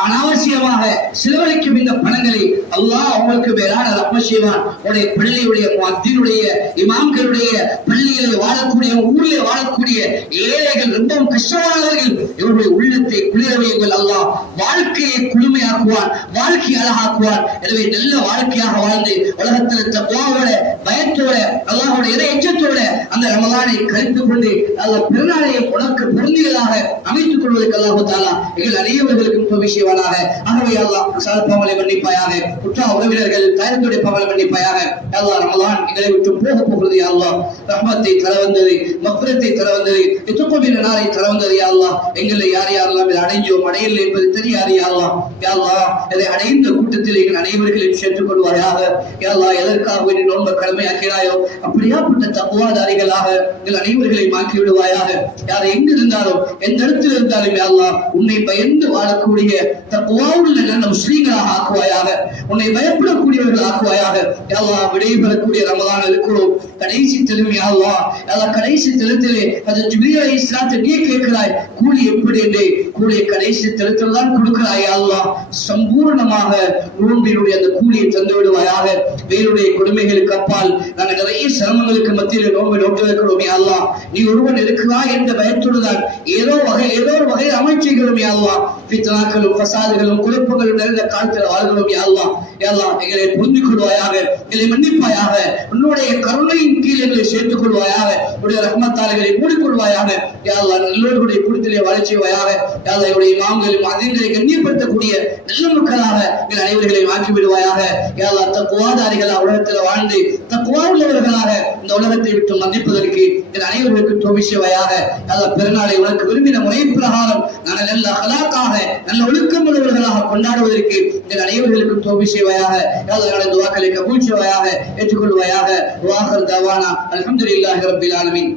அனாவசியமாக செலவழிக்கும் இந்த பணங்களை அல்லாஹ் அவங்களுக்கு மேலான ரஹ்மத் செய்வான். உடைய பள்ளியுடைய முஅத்தினுடைய இமாம்களுடைய பள்ளிகளை வாழக்கூடிய ஊரில் வாழக்கூடிய ஏழைகள் ரொம்பவும் கஷ்டமானவர்கள் இவருடைய உள்ளத்தை குளிர வையுங்கள். அல்லாஹ் வாழ்க்கையை குளுமையாக்குவான், வாழ்க்கையை அழகாக்குவான். எனவே நல்ல வாழ்க்கையாக வாழ்ந்து உலகத்தில் தக்வாவோட பயத்தோட அல்லாஹ்வுடைய இறை எச்சத்தோட அந்த ரமலானை கழித்துக் கொண்டு அல்லாஹ் பெருநாளையை உனக்கு பொருந்தியதாக அமைத்துக் கொள்வதற்கு அல்லாஹ் தஆலா எங்கள் அனைவர்களுக்கும் துணையாக. ஆகவே அல்லாஹ் சார்பாவலை மன்னிப்பாயாக, உற்ற உறவினர்கள் தாயத்துடைய பாவலை மன்னிப்பாயாக. அல்லாஹ் ரமலான் எங்களை விட்டு போக போகிறது. யா அல்லாஹ் ரஹ்மத்தை தர வந்தது, மக்ஃபிரத்தை தர வந்தது, இத்துக்குபின் நாளை தர வந்தது. யா அல்லாஹ் எங்களை யார் யாரெல்லாம் இதை அடைஞ்சோம் அடையவில்லை என்பது தெரியாது. யா அல்லாஹ், யா அல்லாஹ் இதை அடைந்த கூட்டத்தில் எங்கள் அனைவர்களையும் சேர்த்துக் கொள்வாயாக. யா அல்லாஹ் எதற்காக வேண்டி நோன்பை கடமையாக்கிறாயோ அப்படியாப்பட்ட தக்வாதாரிகளாக எங்கள் அனைவர்களையும் ஆக்கி விடுவாயாக. யார் எங்கு இருந்தாலும் எந்த இடத்தில் இருந்தாலும் யா அல்லாஹ் உன்னை பயந்து வாழக்கூடிய தக்வாவுள்ள நல்ல முஸ்லிம்களாக ஆக்குவாயாக, உன்னை பயப்படக்கூடியவர்கள் ஆக்குவாயாக. யா அல்லாஹ் விடைபெறக்கூடிய ரமலான் இருக்கிறோம், கடைசி தெளிவு. யா அல்லாஹ், யா அல்லாஹ் கடைசி தெளிவிலே அது ஜிப்ரீல் அலைஹிஸ்ஸலாத்தை நீ கேட்கிறாய் கூலி எப்படி என்று, கூலியை கடைசி தெளிவில் தான் கொடுக்கிறாய். யா அல்லாஹ் சம்பூர்ணமாக நோன்பினுடைய அந்த கூலியை தந்து விடுவாயாக. வேலுடைய கொடுமைகளுக்கு அப்பால் நாங்கள் நிறைய சிரமங்களுக்கு மத்தியில் நோன்பை நோக்கி இருக்கிறோம். யா அல்லாஹ் நீ ஒருவன் இருக்கிறாய் என்ற பயத்தோடுதான் ஏதோ ஒரு வகையில் அமைச்சுகிறோம். யா அல்லாஹ் ஃபித்னாக்களும் ஃபசாதுகளும் குழப்பங்களும் நிறைந்த காலத்தில் வாழ்கிறோம். யா அல்லாஹ், யா அல்லாஹ் எங்களை புரிந்து கொள்வாயாக, எங்களை மன்னிப்பாயாக, உன்னுடைய கருணையின் கீழ் எங்களை சேர்த்துக் கொள்வாயாக, உன்னுடைய ரஹ்மத்தாலைகளை மூடிக்கொள்வாயாக. யா அல்லாஹ் நல்லோருடைய கூட்டத்திலே வாழ செய்வாயாக. யா அல்லாஹ் என்னுடைய இமாம்களையும் அதிகளை கண்ணியப்படுத்தக்கூடிய நல்ல மக்களாக எங்கள் அனைவர்களையும் ஆக்கி விடுவாயாக. யா அல்லாஹ் தக்வாதாரிகளாக உலகத்தில் வாழ்ந்து தக்வா உள்ளவர்களாக இந்த உலகத்தை விட்டு மதிப்பதற்கு எங்கள் அனைவர்களுக்கு தௌஃபீக் செய்வாயாக. யா அல்லாஹ் பெருநாளை உனக்கு விரும்பின முறை பிரகாரம் நாங்கள் நல்ல அகலாக்காக நல்ல ஒழுக்கம் உள்ளவர்களாக கொண்டாடுவதற்கு எங்கள் அனைவர்களுக்கும் தௌஃபீக் செய்வாயாக. யா அல்லாஹ் எங்களுடைய துஆக்களை கபூல் செய்வாயாக, ஏற்றுக்கொள்வாயாக. வாஹிர் தவானா அல்ஹம்துலில்லாஹி ரப்பில் ஆலமீன்.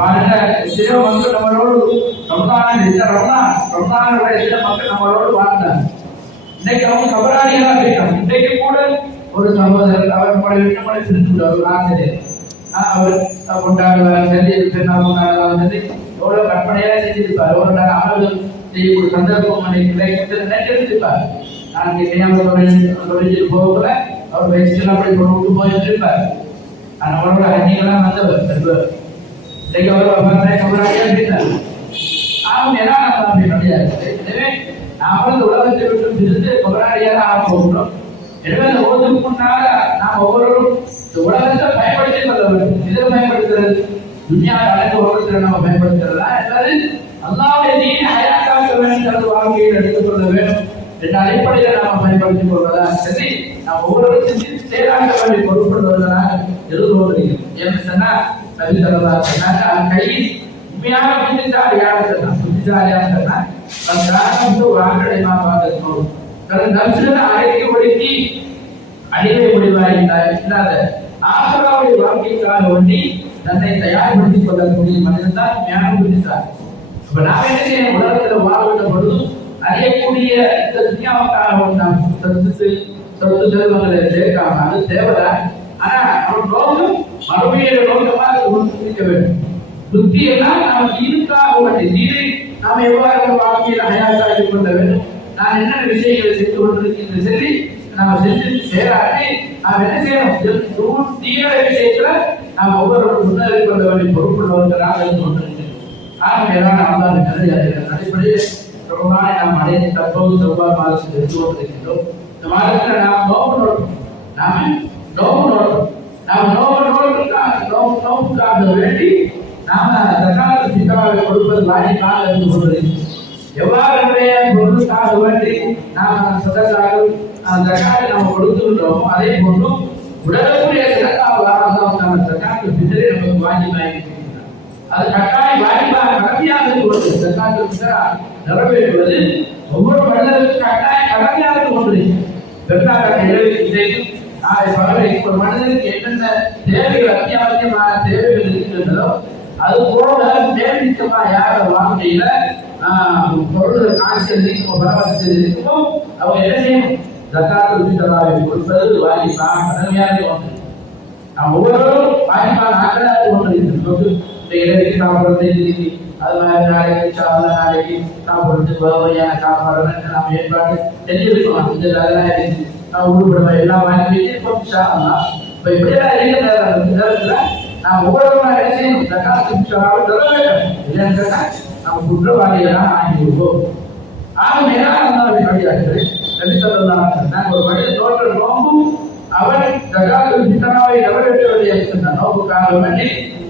பாருங்க, சில மக்கள் நம்மளோடு ரமலானுடைய சில மக்கள் நம்மளோடு வாழ்ந்தாங்க. இன்னைக்கு அவங்க கபராளிகளா போயிட்டோம். இன்றைக்கு கூட ஒரு சகோதரர் அவர் நம்மளை விட்டு மலை செலுத்துவார். ஒரு ஆசிரியர் அவர் கொண்டாடுவார், சரி பெண்ணால் கொண்டாடுவார், சரி எவ்வளவு கற்பனையா செஞ்சிருப்பார். ஒரு நாள் அமலும் செய்யக்கூடிய சந்தர்ப்பம் நினைச்சிருப்பார். நான் தொழில் போகல அவர் வயசுல அப்படி கொண்டு போயிருப்பார். அவரோட அன்னிகளாம் வந்தவர் இன்னைக்கு அவர் கபராளியா இருந்தார். அவங்க எல்லாம் நம்ம அப்படி முடியாது. எனவே நாம இந்த உலகத்தை விட்டு பிரிந்து கபராளியாக ஆக போகிறோம். எனவே அந்த ஓதுக்கு முன்னால நாம் ஒவ்வொருவரும் இந்த உலகத்தை பயன்படுத்தி கொள்ள வேண்டும். இதை பயன்படுத்துறது துன்யா அழைத்து உலகத்தில் நம்ம பயன்படுத்துறதா அல்லது அல்லாஹ்வுடைய தீனை ஹயாத்தாக்க வேண்டும், வாழ்க்கையில் எடுத்துக் கொள்ள வேண்டும் என்ற அடிப்படையில் நாம பயன்படுத்திக் கொள்வதா சரி நாம் ஒவ்வொருவரும் சிந்தித்து செயலாக்க வேண்டிய பொறுப்படுவதாக எதிர்கொள்கிறோம். ஏன்னு சொன்னா நபி ஸல்லல்லாஹு அலைஹி வஸல்லம் கை உண்மையான புத்திசாலியாக சொன்னா அந்த வாக்கடைமா பார்க்கணும். நபிசுல அழைக்க ஒடுக்கி அடிமை முடிவாக இல்லாத ஆசராவுடைய வாழ்க்கைக்காக ஒண்டி தன்னை தயார்படுத்திக் கொள்ளக்கூடிய மனிதன் தான் ஞானம் புத்திசாலி. அப்ப நாம் என்ன செய்யணும்? உலகத்துல வாழ்கின்ற பொழுது அறியக்கூடிய இந்த துணியாவுக்காக நாம் சொத்து செல்வங்களை சேர்க்காம அது தேவைதான். ஆனா நம்ம நோக்கம் மறுமையோட நோக்கமாக இருக்க வேண்டும். புத்தி எல்லாம் நாம் தீர்க்காக வேண்டிய தீரை நாம் எவ்வாறு வாழ்க்கையில் அடையாளம் கொள்ள வேண்டும். நான் என்னென்ன விஷயங்களை செய்து கொண்டிருக்கின்ற சொல்லி நாம் செஞ்சு சேராட்டி நாம் என்ன செய்யணும்? தீர விஷயத்துல நாம் ஒவ்வொருவரும் முன்னேறி கொள்ள வேண்டிய பொறுப்புள்ளவர்களாக இருந்து கொண்டிருக்கிறோம். ஆகவேதான் நாம் தான் அடிப்படையில் பிரபலமான நாம் அடைந்து தற்போது செவ்வாய் மாதத்தில் இருந்து கொண்டிருக்கின்றோம். இந்த மாதத்தில் நாம் நோக்குக்காக வேண்டி நாம ஜகாத் ஃபித்ராவை கொடுப்பது வாஜிபாக இருந்து கொண்டிருக்கிறோம். எவ்வாறு பொருளுக்காக வேண்டி நாம் சதகாவை ஜகாத்தை நாம் கொடுத்துள்ளோமோ அதே போன்று உடலுக்குரிய சதகாவாக ஜகாத் ஃபித்ரை நமக்கு வாஜிபாக இருக்கிறது. அது கட்டாயம் வாஜிபாக கடமையாக இருக்கிறது. ஜகாத் ஃபித்ரா நிறைவேற்றுவது ஒவ்வொரு மனிதருக்கும் கட்டாயம் கடமையாக கொண்டிருக்கிறது. ஒரு மனிதனுக்கு என்னென்ன தேவைகள் அத்தியாவசியமான தேவைகள் இருக்கின்றதோ அது போல தேவைக்கமா யார வாழ்க்கையில பொருள் காட்சியில் இருக்குமோ பரவாயில்லை இருக்குமோ அவங்க என்ன செய்யணும்? ஜகாத்துல் ஃபித்ராவை கொடுப்பது வாஜிபாக கடமையாக ஒன்று. நாம் ஒவ்வொருவரும் வாஜிபாக ஆக்கலாக ஒன்று சாப்பிடுறது அது மாதிரி நாளைக்கு சாப்பிடுறது வகையான சாப்பாடு நாம் ஏற்பாடு செஞ்சிருக்கோம். இதெல்லாம் உருப்படுற எல்லாம் வாங்கி வச்சிருக்கோம். இப்ப இப்படியெல்லாம் இருக்கிற நேரத்துல நாம் ஒவ்வொருவரும் என்ன செய்யணும்? ஜகாத்துல் ஃபித்ராவை தர வேண்டும். இல்லைன்னு சொன்னா நம்ம குற்றவாளிகளாக ஆகிவிடுவோம். ஒரு மனிதன் தோற்ற நோம்பும் அவன் ஜகாத்துல் ஃபித்ராவை நிறைவேற்றவில்லை என்று சொன்னார். நோம்புக்காக வேண்டி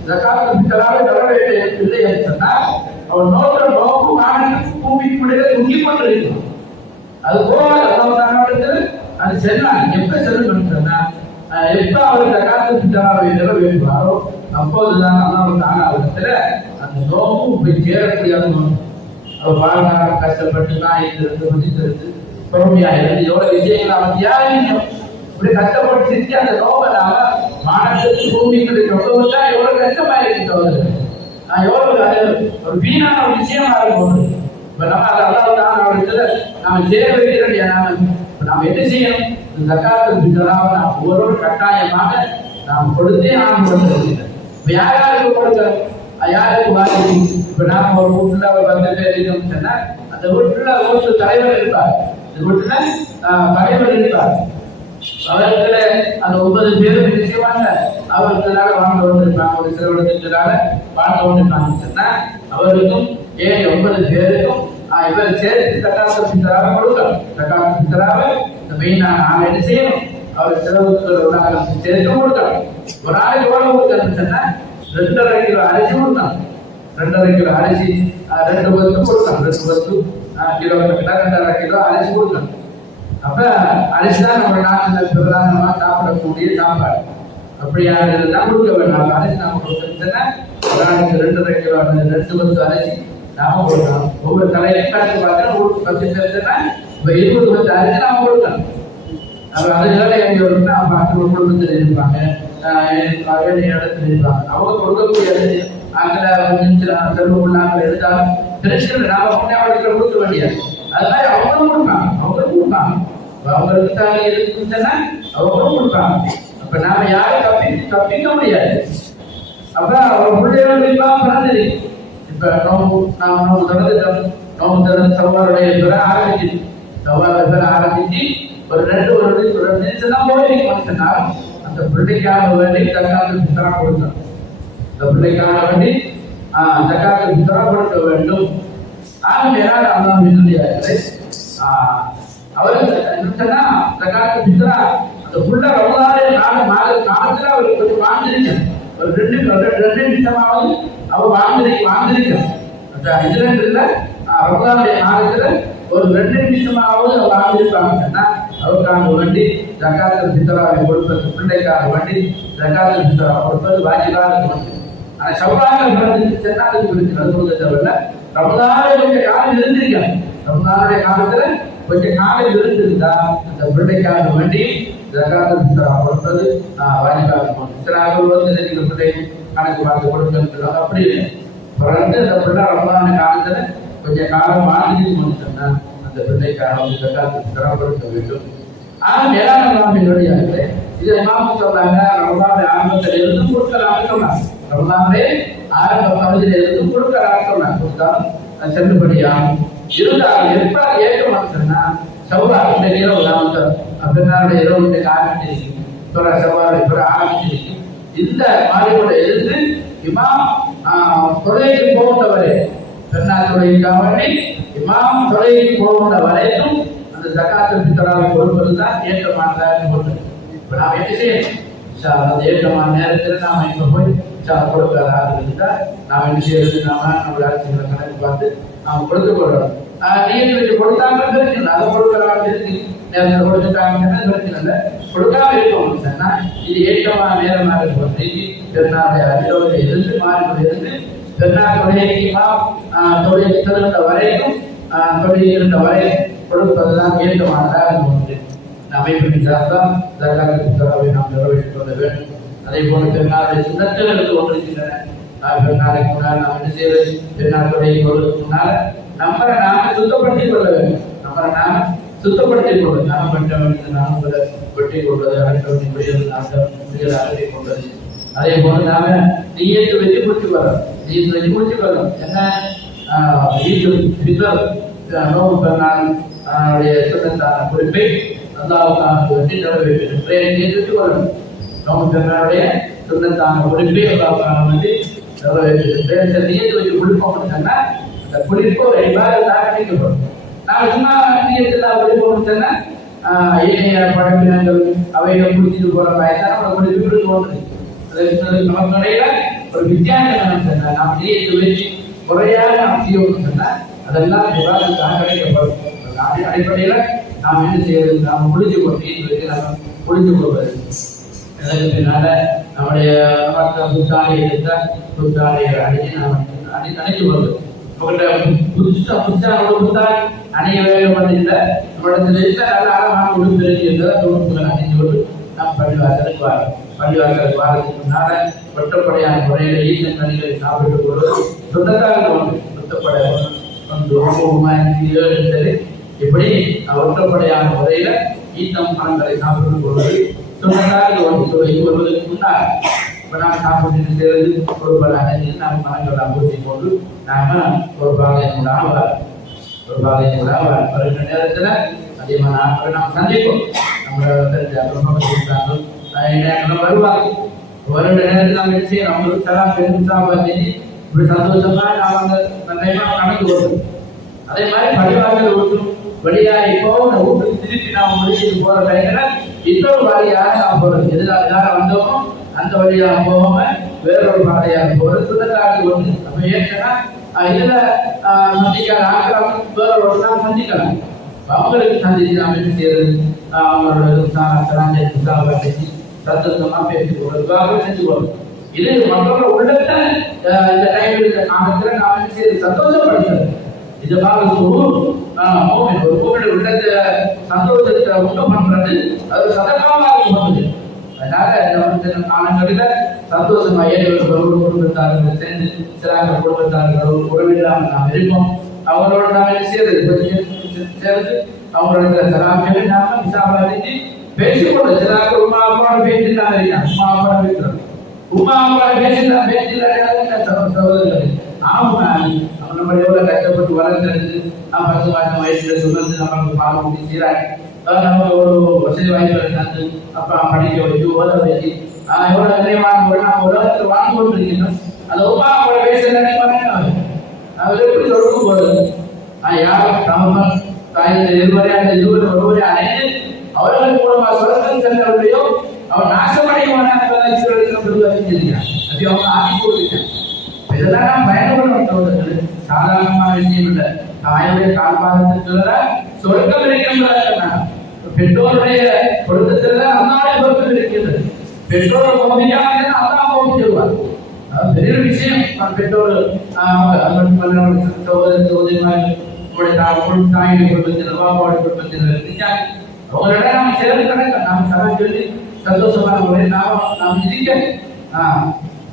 ஜகாத்துல் ஃபித்ராவை நிறைவேற்றவில்லை என்று சொன்னால் அவன் நோற்ற நோம்பும் ஆனந்தம் பூமிக்கு முடியல துங்கி கொண்டிருக்கிறான். அது போல அது செல்லான் எப்ப செல்லும் சொன்னா எப்ப அவர் ஜகாத்துல் ஃபித்ராவை நிறைவேற்றுவாரோ அப்போதுதான் ஆகாலத்துல அந்த நோம்பும் போய் சேரக்கூடியது. அவர் வாழ்நாள் கஷ்டப்பட்டு நான் இருந்து முடித்திருந்து பொறுமையா இருந்து எவ்வளவு விஷயங்கள் அவன் தியாகம் இப்படி கஷ்டப்பட்டு செஞ்சு அந்த நோவனால மானத்துக்கு பூமிக்கு தான் எவ்வளவு கஷ்டமா இருக்கு. நான் எவ்வளவு ஒரு வீணான ஒரு விஷயமா இருக்கும். இப்ப நம்ம அதாவது அவருக்கு நாம சேர வைக்கிறோம். நாம் என்ன செய்யணும்? ஜகாத்துல் ஃபித்ராவை நாம் ஒவ்வொரு கட்டாயமாக நாம் கொடுத்தே ஆரம்பிக்கிறோம். இப்ப யாருக்கு கொடுக்கிறோம்? யாருக்கு வாங்கி? இப்ப நாம ஒரு வீட்டுல ஒரு 10 பேர் இருக்கோம்னு சொன்னா அந்த வீட்டுல வீட்டு தலைவர் இருப்பார். இந்த வீட்டுல தலைவர் இருப்பார். அவர்கள அந்த 9 பேரும் என்ன செய்வாங்க? அவர்களால வாழ்ந்து கொண்டிருப்பாங்க. ஒரு சில இடத்தினால வாழ்ந்து கொண்டிருப்பாங்க சொன்னா அவருக்கும் 9 பேருக்கும் இவர் சேர்த்து ஜகாத்துல் ஃபித்ராவை கொடுக்கணும். ஜகாத்துல் ஃபித்ராவை மெயினான ஆள் என்ன செய்யணும்? அவர் செலவுக்கு சேர்த்து கொடுக்கணும். ஒரு ஆளுக்கு எவ்வளவு கொடுக்கணும்னு சொன்னா 2.5 கிலோ அரிசி கொடுத்தாங்க. 2.5 கிலோ அரிசி 2 பத்து கொடுத்தாங்க. 2 பத்து கிலோ 2.5 கிலோ அரிசி கொடுத்தாங்க. அப்ப அரிசி தான் நம்ம நாட்டில் பிரதானமா சாப்பிடக்கூடிய சாப்பாடு. அப்படியாக இருந்தால் கொடுக்க வேண்டாம். அரிசி நாம கொடுத்தோம்னா ஒரு ஆளுக்கு 2.5 கிலோ 2 பத்து அரிசி நாம கொடுக்கணும். ஒவ்வொரு தலையிலையும் கணக்கு பார்த்தா 10 பேருன்னா 20 பத்து அரிசி நாம கொடுக்கணும். அப்ப அதுக்காக எங்க வரும்னா பார்த்து ஒரு குடும்பத்தில் இருப்பாங்க, இடத்துல இருப்பாங்க. அவங்க கொடுக்கக்கூடிய செல்வம் எடுத்தாலும் பிரச்சனை நாம அவங்களுக்கு கொடுக்க வேண்டியது. அது மாதிரி அவங்களும் கொடுப்பாங்க. அவங்களுக்கு தான் இருக்குன்னா அவங்களும் கொடுப்பாங்க. அப்ப நாம யாரும் தப்பிக்க முடியாது. அப்ப அவர் பிள்ளைகளுக்கெல்லாம் பிறந்தது. இப்ப நோம்பு திறந்து சவாலுடைய ஆரம்பிச்சு ஒரு 2 நிமிஷம் தான் போயிருக்கோம். அந்த பிள்ளைக்காக வேண்டி ஜகாத்துல் ஃபித்ரா கொடுக்கணும். அந்த பிள்ளைக்காக வேண்டி ஜகாத்துல் ஃபித்ரா கொடுக்க வேண்டும். ஆகவேதான் அல்லாஹ் சொல்லியாரு அவர் என்னன்னா ஜகாத்துல் ஃபித்ரா அந்த புள்ள ரமலானுடைய காலத்துல அவர் கொஞ்சம் வாழ்ந்திருக்கணும். ஒரு 2 நிமிஷமாவது அவர் வாழ்ந்திருக்கணும். அந்த இதுல இல்ல ரமலானுடைய காலத்துல ஒரு 2 நிமிஷமாவது அவர் வாழ்ந்திருப்பாங்கன்னா அவருக்காக வேண்டி ஜகாத்துல் ஃபித்ராவை கொடுப்பது, பிள்ளைக்காக வேண்டி ஜகாத்துல் ஃபித்ரா கொடுப்பது வாஜிபாக இருக்கும். ஆனா ஷவ்வால் பிறந்து சென்னாலுக்கு இருக்கிறது தவிர ரமலானுடைய காலம் இருந்திருக்காங்க. ரமலானுடைய காலத்துல கொஞ்சம் காலம் இருந்திருந்தா அந்த பிள்ளைக்காக வேண்டி ஜகாத்துல் ஃபித்ரா கொடுப்பது வாஜிபாக சில ஆக்கள் வந்து நீங்கள் பிள்ளை கணக்கு பார்த்து கொடுக்கணும் அப்படி இல்லை. பிறந்து அந்த பிள்ளை ரமலான் காலத்தில் கொஞ்சம் காலம் மாற்றிட்டு சொன்னா அந்த பிள்ளைக்காக வந்து ஜகாத்துல் ஃபித்ரா கொடுக்க வேண்டும். மேலாண்மையுடைய இதை இமாம் சொல்றாங்க ரமலான் ஆரம்பத்தில் இருந்து கொடுக்கலாம் சொன்னாங்க. ரமலானே ஆரம்ப பகுதியில இருந்து கொடுக்கலாம் சொன்னாங்க. கொடுத்தாலும் செல்லுபடியாகும். இருந்தாலும் எப்ப ஏற்கனவே சொன்னா செவ்வாய் இந்த இரவு நாமத்தை பின்னாருடைய இரவு ஆரம்பிச்சிருக்கு பிற செவ்வாய் பிற ஆரம்பிச்சிருக்கு. இந்த மாதிரியோட இருந்து இமாம் தொலைக்கு போகின்ற வரை பெண்ணார் தொலைக்காக வேண்டி இமாம் தொலைக்கு போகின்ற வரைக்கும் அந்த ஜகாத்துல் ஃபித்ராவை கொடுப்பதுதான் ஏற்றமானதாக கொண்டு இப்ப நாம் என்ன செய்யணும்? அந்த ஏற்றமான நேரத்தில் நாம இப்ப போய் கொடுக்கறாரு இருந்தா நாம் என்ன செய்யறது? நாம நம்மளோட அரசியல கணக்கு பார்த்து நாம கொடுத்து கொள்றோம். நீங்க கொடுத்தாங்க பிரச்சனை, அதை கொடுக்கறாங்க இருக்கு, நேரத்தில் கொடுத்துட்டாங்கன்னா பிரச்சனை கொடுக்காம இருக்கணும் சொன்னா இது ஏற்றமான நேரமாக இருக்கும். பெருநாளுடைய அறிவுரை இருந்து மாறிக்கொண்டு இருந்து பெருநாளுடைய தொழில் திருந்த வரைக்கும் தொழில் இருந்த வரை கொடுப்பதுதான் ஏற்றமானதாக ஒன்று. அமைப்பின் சார்பாக ஜகாத்துல் ஃபித்ராவை நாம் நிறைவேற்றிக் கொள்ள வேண்டும். அதே போல பெருநாளுடைய சுண்ணத்துகளுக்கு ஒன்று இருக்கின்றன. பெருநாளைக்கு முன்னால் நாம் என்ன செய்வது? பெருநாள் தொழிலை கொடுக்க முன்னால் நம்மளை நாம சுத்தப்படுத்திக் கொள்ள வேண்டும். நம்மளை நாம சுத்தப்படுத்திக் கொள்வது நாம் பெற்ற நாம் வெட்டி கொள்வது அழைப்பதை அகற்றி கொள்வது. அதே போல நாம நீயத்து வெற்றி முடிச்சு வரோம். நீயத்து வெற்றி முடிச்சு வரோம் என்ன நோவு பெருநாள் சுண்ணத்தான குறிப்பை அல்லாஹ்வுக்காக வெற்றி நிறைவேற்றி கொள்ளணும். நோவு பெருநாளுடைய சுண்ணத்தான குறிப்பை அல்லாஹ்வுக்காக வேண்டி நிறைவேற்றி நீயத்து வச்சு குளிப்போம்னு சொன்னா அந்த குளிப்போ இபாதத்தாக நினைக்கப்படும். நான் சும்மா நீயத்தில் குளிப்போம்னு சொன்னா ஏனைய பழப்பினங்கள் அவைகளை குடிச்சிட்டு போற பயத்தான் நம்ம குளிப்பு தோன்றுது. நமக்கு இடையில ஒரு வித்தியாசம் சொன்னா நாம் நீயத்தை வச்சு முறையாக நாம் செய்யணும்னு சொன்னா அதெல்லாம் விவாதத்தாக கிடைக்கப்படும். அடிப்படையில நாம் என்ன செய்வது? நாம் முடிஞ்சு கொண்டு நாம் முடிஞ்சு கொள்வது. அதற்கு பின்னால நம்முடைய புத்தாடையை எடுத்தால் புத்தாடையை அணிஞ்சு நாம் அணிந்து கொள்வது. புதுசா புத்தாள் அணிய வேண்டும் இல்லை நம்மிடத்தில் இருக்க நல்ல அழகான உடுப்பு இருக்கிறத தொகுப்புகள் அணிந்து கொண்டு நாம் பள்ளிவாசலுக்கு வாரம். பள்ளிவாசலுக்கு வாரத்துக்கு முன்னால ஒட்டப்படையான முறையில ஈசன் கனிகளை சாப்பிட்டுக் கொள்வது சுத்தத்தாக ஒன்று. சுத்தப்படை சரி இப்படி ஒற்றப்படையான முறையில ஈத்தம் பழங்களை சாப்பிட்டுக் கொள்வது சுத்தத்தாக ஒன்று. வருவதற்கு முன்னால் இப்ப நாம் சாப்பிட்டு சேர்ந்து ஒரு அணிஞ்சு நாம் பணங்கள்லாம் பூசி கொண்டு நாம ஒரு பாதையின் கூட வருகிற நேரத்துல அதிகமான நாட்களை நாம் சந்திப்போம். நம்ம வருவாங்க வருட நேரத்தில் நாம் என்ன செய்யணும்? நம்மளுக்கு தலாம் பெருசாக இப்படி சந்தோஷமா நாம் அந்த கணக்கு வரும். அதே மாதிரி பள்ளிவாசல் விட்டு வழியா இப்போ வீட்டுக்கு திருப்பி நாம் முடிச்சுட்டு போற டைம்ல இன்னொரு வழியாக நாம் போறது. எதிராக வந்தோமோ அந்த வழியாக போகாம வேறொரு பாதையாக போறது சுத்தத்தாக ஒன்று. நம்ம ஏற்கனா இதுல சந்திக்காத ஆக்கிரம் வேறொரு நாள் சந்திக்கலாம். அவங்களுக்கு சந்திச்சு நாம் என்ன செய்யறது? அவங்களோட பேசி சத்தமா பேசிக்கொள்வதற்காக செஞ்சு கொள்ளும். இது மக்களோட உள்ளத்தை இந்த டைம் இந்த காலத்துல நாம் என்ன செய்யறது? சந்தோஷப்படுத்துறது. இதுக்காக ஒரு கோவிலுடைய உள்ளத்தை சந்தோஷத்தை உண்டு பண்றது அது சதகாவாக பண்ணுது. அதனால இந்த காலங்களில சந்தோஷமா ஏழைகள் குடும்பத்தார்கள் சேர்ந்து சிறாங்க குடும்பத்தார்கள் உறவில்லாமல் நாம் இருப்போம். அவங்களோட நாம் என்ன செய்யறது? சேர்ந்து அவங்களோட சலாம்களை நாம விசாரிச்சு பேசிக்கொள்ள சிறாங்க உமா அப்பாவோட பேசிட்டாங்க. உமா அப்பாவோட பேசுறோம். உமா அப்பாவோட பேசிட்டாங்க சகோதரர்கள். ஆமா நம்ம எவ்வளவு கஷ்டப்பட்டு வளர்ந்தது 10 மாசம் வயசுல சுமந்து நமக்கு பாலம் ஊட்டி சீராடி நமக்கு ஒரு வசதி வாய்ப்புகளை தந்து அப்பா படிக்க வச்சு ஓத வச்சு எவ்வளவு நிறைவான நாம் உலகத்தில் வாழ்ந்து கொண்டிருக்கின்றோம். அந்த உமாவோட பேசுறதை அவர் எப்படி சொல்லும் போது யார் ராமன் தாய் இருவரை ஒருவரை அணைந்து அவர்கள் மூலமா சுரங்கள் சென்றவர்களையோ அவர் நாசமடைவான அப்படி அவங்க ஆக்கி கொடுத்துருக்காங்க. இதெல்லாம் நாம் பயன்படுத்த சாதாரணமான விஷயம் இல்லை. தாயுடைய கால்பாதத்திற்கு சொர்க்கம் இருக்கின்றன. பெற்றோருடைய பொருத்தத்தில் அல்லாஹ் பொருத்தம் இருக்கின்றது. பெற்றோர் கோபிக்காக அல்லா கோபிச்சிருவார். பெரிய விஷயம். பெற்றோர் சகோதர சகோதரிமார்கள் தாயுடைய குடும்பத்தில் அப்பாவோட குடும்பத்தில் அவங்களோட நாம் சேர்ந்து நாம் சமம் சொல்லி சந்தோஷமான முறையில் நாம் இருக்க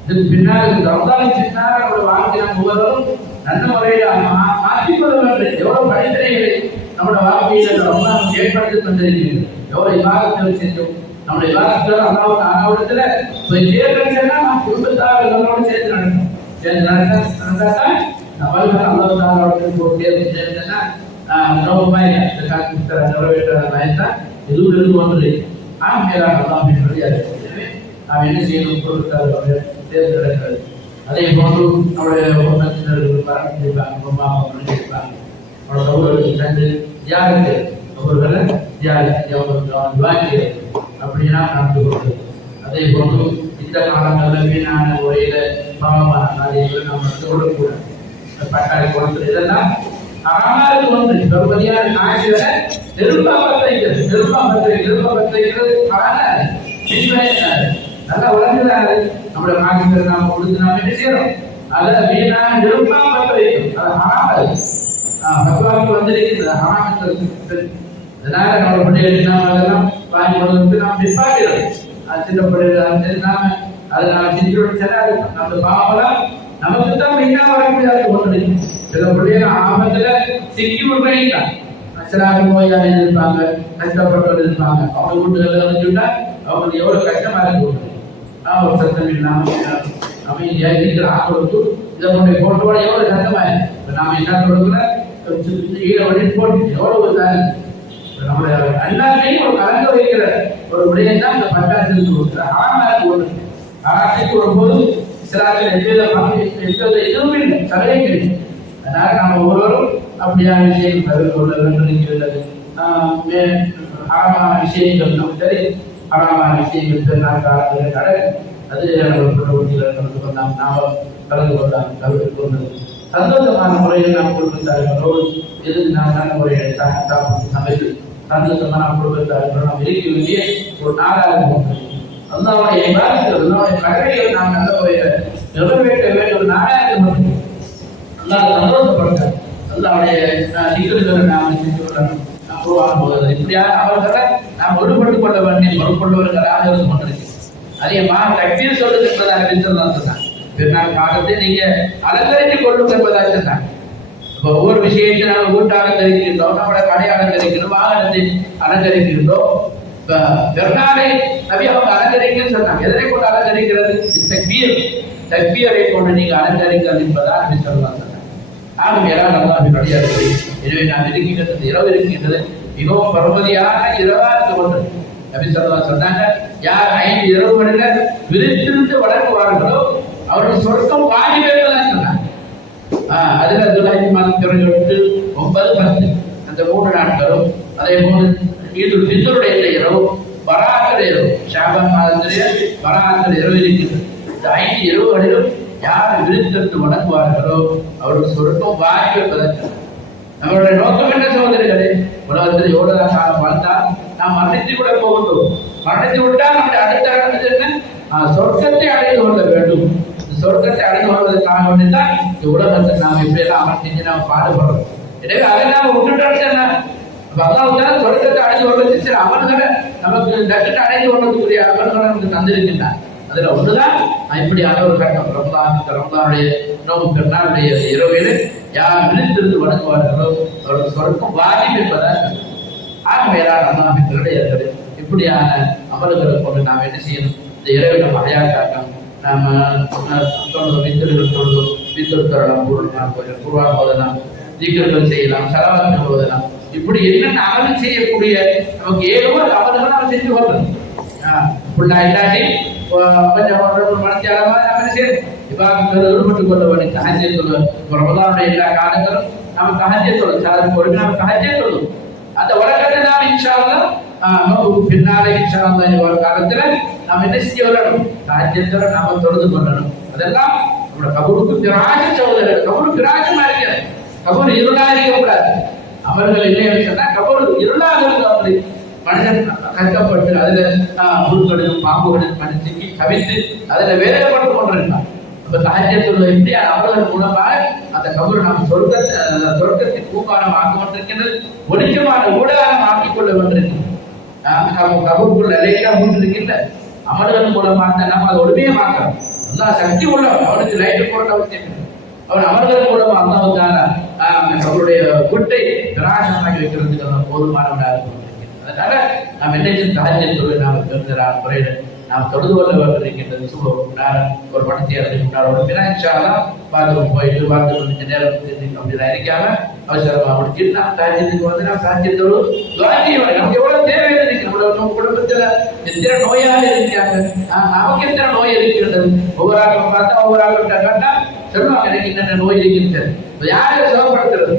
இதுக்கு பின்னால் ரமதானுக்கு பின்னால் நம்மளோட வாழ்க்கை நாம் ஒவ்வொருவரும் நல்ல முறையில் மாற்றிக்கொள்ள வேண்டும். எவ்வளவு படித்தனைகளை நம்மளோட வாழ்க்கையில் ரமதான் ஏற்படுத்தி தந்திருக்கிறது. எவ்வளவு விவாதத்தில் செஞ்சோம். நம்முடைய விவாதத்தில் அல்லாவிடத்துல போய் சேர்ந்துச்சுன்னா நாம் குடும்பத்தார் எல்லாரோடு சேர்ந்து நடக்கணும். சேர்ந்து நடந்தாதான் நம்மளுக்கு அல்லாவிடத்தில் போய் சேர்ந்து சேர்ந்துன்னா நிறைவேற்ற பயன்தான் எதுவும் இருந்து ஒன்று மேலாக அல்லாஹ் முடியாது. எனவே நாம் என்ன செய்யணும்? பொருட்கள் தேர்ந்தெடுக்கிறது. அதே போன்று நம்முடைய உறவினர்கள் பரப்பியிருப்பாங்க, ரொம்ப பண்ணியிருப்பாங்க. அவரோட சகோதரர்கள் சென்று தியாகித்து அவர்களை தியாகித்து அப்படின்னா நடந்து கொள்வது. அதே போன்று இந்த காலங்களில் வீணான முறையில் பாவமான காரியங்களை நம்ம சொல்லக்கூடாது. பட்டாளி கொடுத்து இதெல்லாம் ஆறாவது ஒன்று பெருமதியான நாயகர நல்லா உலகிறாரு. நம்முடைய மாநிலத்தை நாம கொடுத்து நாம என்ன செய்யறோம்? அதை வீணான நெருப்பாக பற்ற வைக்கும். அது ஆறாவது பகவானுக்கு வந்திருக்கிறது ஆறாமத்தில். அதனால நம்ம பிள்ளைகள் நாம அதெல்லாம் வாங்கி கொண்டு நாம் நிற்பாக்கிறோம். அது சின்ன பிள்ளைகள் நாம அதை நாம செஞ்சு நம்ம பாவலாம் நமக்கு தான் மெயினா வரக்கூடியதாக ஒன்று. சில பிள்ளைகள் ஆபத்துல சிக்கி விடுறாங்க. அச்சராக நோயாளி இருப்பாங்க, கஷ்டப்பட்டவர்கள் இருப்பாங்க. அவங்க வீட்டுகளில் வந்துட்டா அவங்களுக்கு எவ்வளவு கஷ்டமா இருக்கு. ஒரு சத்தம் இல்லாம அமைதியா இருக்கிற ஆக்களுக்கு இதை கொண்டு போட்டோட எவ்வளவு சத்தமா இருக்கு. நாம என்ன சொல்றோம்னா ஈழவழி போட்டு எவ்வளவு நம்முடைய எல்லாத்தையும் ஒரு கலந்து வைக்கிற ஒரு விடயம் தான் இந்த பட்டாசு கொடுக்குற ஆறாக்கு ஒன்று. ஆறாக்கு வரும்போது எதுவும் இல்லை, சலுகை கிடைக்கும். அதனால நம்ம ஒவ்வொருவரும் அப்படியான விஷயங்கள் தவிர்த்து கொள்ள வேண்டும் என்கிறது. ஆழமான விஷயங்கள் நம்ம சரி ஆழமான விஷயங்கள் பெருநாள் கடல் அது நாம் நாம கலந்து கொண்டாம் தவிர்த்து கொண்டது. சந்தோஷமான முறையில் நாம் குடும்பத்தார்களோடு எது நாம் நல்ல முறையை சாப்பிட்டு சமைத்து சந்தோஷமான குடும்பத்தார்களோடு நாம் இருக்க வேண்டிய ஒரு நாளாக போகிறது. அல்லாவுடைய இபாதத்துகள் அல்லாவுடைய கடமைகள் நாம் நல்ல முறையில் நிறைவேற்ற வேண்டிய ஒரு நாளாக போகிறது. அல்லாஹ் சந்தோஷப்படுத்த அல்லாவுடைய நிகழ்வுகளை நாம் செஞ்சுள்ளோம். நாம் உருவாகும் போது இப்படியாக அவர்களை நாம் ஒருபட்டுக் கொள்ள வேண்டிய பொறுப்புள்ளவர்களாக இருந்து கொண்டிருக்கிறோம். அதே தக்பீர் சொல்லுது என்பதாக சொன்னாங்க. பெருநாள் காலத்தை நீங்க அலங்கரித்துக் கொள்ளும் என்பதாக சொன்னாங்க. இப்போ ஒவ்வொரு விஷயத்தை நாம் வீட்டு அலங்கரிக்கின்றோம், நம்மளோட கடை அலங்கரிக்கணும், வாகனத்தை அலங்கரிக்கின்றோம். இப்ப பெருநாளை நபி அவங்க அலங்கரிக்கன்னு சொன்னாங்க. எதனை கொண்டு அலங்கரிக்கிறது? தக்பீரை கொண்டு நீங்க அலங்கரிக்கிறது என்பதாக நபி சொல்லலாம் சொன்னாங்க. மேலான அல்லாஹ்வின் அடியார்களே, எனவே நாம் இருக்கின்றது இரவு இருக்கின்றது மிகவும் பருமதியான இரவா இருந்து கொண்டு நபி ஸல்லல்லாஹு சொன்னாங்க, யார் 5 இரவுகளில் விழித்திருந்து வளர்க்குவார்களோ அவர்கள் சொர்க்கம் வாஜிப் என்பதாக சொன்னாங்க. அதுல துல்ஹஜ் மாதம் 8, 9, 10 அந்த 3 நாட்களும், அதே போன்று ஈதுல் ஃபித்ருடைய இரவு, பராத்துடைய இரவு, ஷாபான் மாதத்திலே பராத்துடைய இரவு இருக்கின்றது. இந்த 5 இரவுகளிலும் யார் விழித்திருந்து வணங்குவார்களோ அவர்கள் சொர்க்கம் வாஜிப் என்பதாக. நம்மளுடைய நோக்கம் என்ன சகோதரிகளே? உலகத்தில் எவ்வளவு காலம் வாழ்ந்தால் நாம் மரணித்து கூட போகின்றோம். மரணித்து விட்டால் நம்முடைய அடுத்த அடுத்தது என்ன? சொர்க்கத்தை அடைந்து கொள்ள வேண்டும். சொர்க்கத்தை அடைந்து கொள்வதற்காக வேண்டிதான் இந்த உலகத்தில் நாம் இப்படியெல்லாம் அமர்த்தி நாம் பாடுபடுறோம். எனவே அதை நாம் விட்டுட்டோம். அல்லாஹ் சொர்க்கத்தை அடைந்து கொள்வது சில அமல்களை நமக்கு டக்குன்னு அடைந்து கொள்வதற்குரிய அமல்களை நமக்கு தந்திருக்கின்றார். அதுல ஒன்றுதான் இப்படியான ஒரு கட்டம். ரமலானுடைய நோம்பு பெருநாளுடைய இரவில் யார் விழித்திருந்து வணங்குவார்களோ அவர்கள் சொர்க்கம் வாஜிப் என்பதாக. மேலான அல்லாஹ்வினுடைய இப்படியான அமல்களை கொண்டு நாம் என்ன செய்யணும்? இந்த இரவை நம்ம அடையாளம் நாம தொழுதும் வித்தர்கள் தொழுதும் வித்தல் தரலாம், குர்ஆன் ஓதலாம், திக்ர்கள் செய்யலாம், ஸலவாத் ஓதலாம். இப்படி என்னென்ன அமல் செய்யக்கூடிய நமக்கு ஏதோ ஒரு அமல்களை நம்ம செஞ்சு கொள்ளணும். ஃபுல்லா இல்லாட்டி கொஞ்சம் மனசியாளமாக நம்ம செய்யணும். இவ்வாறு ஈடுபட்டுக் கொள்ள வேண்டிய தஹஜ்ஜத் தொழுவது. ரமலானுடைய எல்லா காலங்களும் நம்ம தஹஜ்ஜத் தொழுவது, சாதாரண ஒரு நம்ம தஹஜ்ஜத் தொழுவது. அந்த உலகத்தை நாம் இன்ஷா அல்லாஹ் பின்னாலே இன்ஷா அல்லாஹ் ஒரு காலத்துல நாம் என்ன செய்ய வரணும்? தஹஜ்ஜத்தை நாம தொழுது கொள்ளணும். அதெல்லாம் நம்மளோட கபூருக்கு பிராஜ் சகோதரர், கபூர் பிராஜமா இருக்கிறது. கபூர் இருளாக இருக்கக்கூடாது. அமல்கள் இல்லைன்னு சொன்னா கபூர் இருளாக இருக்கும். அப்படி மனிதன் கஷ்டப்பட்டு அதுல புழுக்களிலும் பாம்புகளிலும் மனிதனுக்கு கவித்து அதுல வேலைப்பட்டு கொண்டிருந்தான். அப்ப தஹஜ்ஜத் எப்படியான அமல்கள் மூலமாக அந்த கபூர் நாம் சொர்க்கத்தை பூங்காரம் ஆக்கி கொண்டிருக்கின்றது, ஒளிச்சமான ஊடகம் ஆக்கிக் கொள்ள கொண்டிருக்கிறது. கபூருக்குள்ள லைட்டா மூட்டு இருக்குல்ல, அமல்கள் மூலமாக நம்ம அதை ஒழுமையை மாற்றோம். அல்லா சக்தி உள்ளவன், அவனுக்கு லைட்டு போட அவசியம் இல்லை. அவன் அமல்கள் மூலமா அல்லாஹ்வுத்தாலா அவருடைய குட்டை பிரகாசமாக்கி வைக்கிறதுக்கு போதுமானவனாக இருக்கும். அதனால நாம் என்ன தஹஜ்ஜுத் தொழுகை நாம் பெருந்தரான முறையில் நாம் தொழுது கொள்ள வேண்டியிருக்கின்றது. ஒரு படத்தை முன்னாடி இன்ஷா அல்லாஹ் பாத்ரூம் போயிட்டு பாத்ரூம் கொஞ்சம் நேரம் அப்படிலாம் இருக்காம அவசரமா முடிச்சுட்டு நாம் தஹஜ்ஜுத்துக்கு வந்து நாம் தஹஜ்ஜுத் தொழு துஆ செய்வோம். நமக்கு எவ்வளவு தேவை இருக்கு, நம்ம குடும்பத்துல எத்தனை நோயாக இருக்காங்க, நமக்கு எத்தனை நோய் இருக்கிறது. ஒவ்வொரு ஆட்டம் பார்த்தா ஒவ்வொரு ஆட்டம் கேட்டா சொல்லுவாங்க எனக்கு என்னென்ன நோய் இருக்கிறது. யாரும் சுகப்படுத்துறது,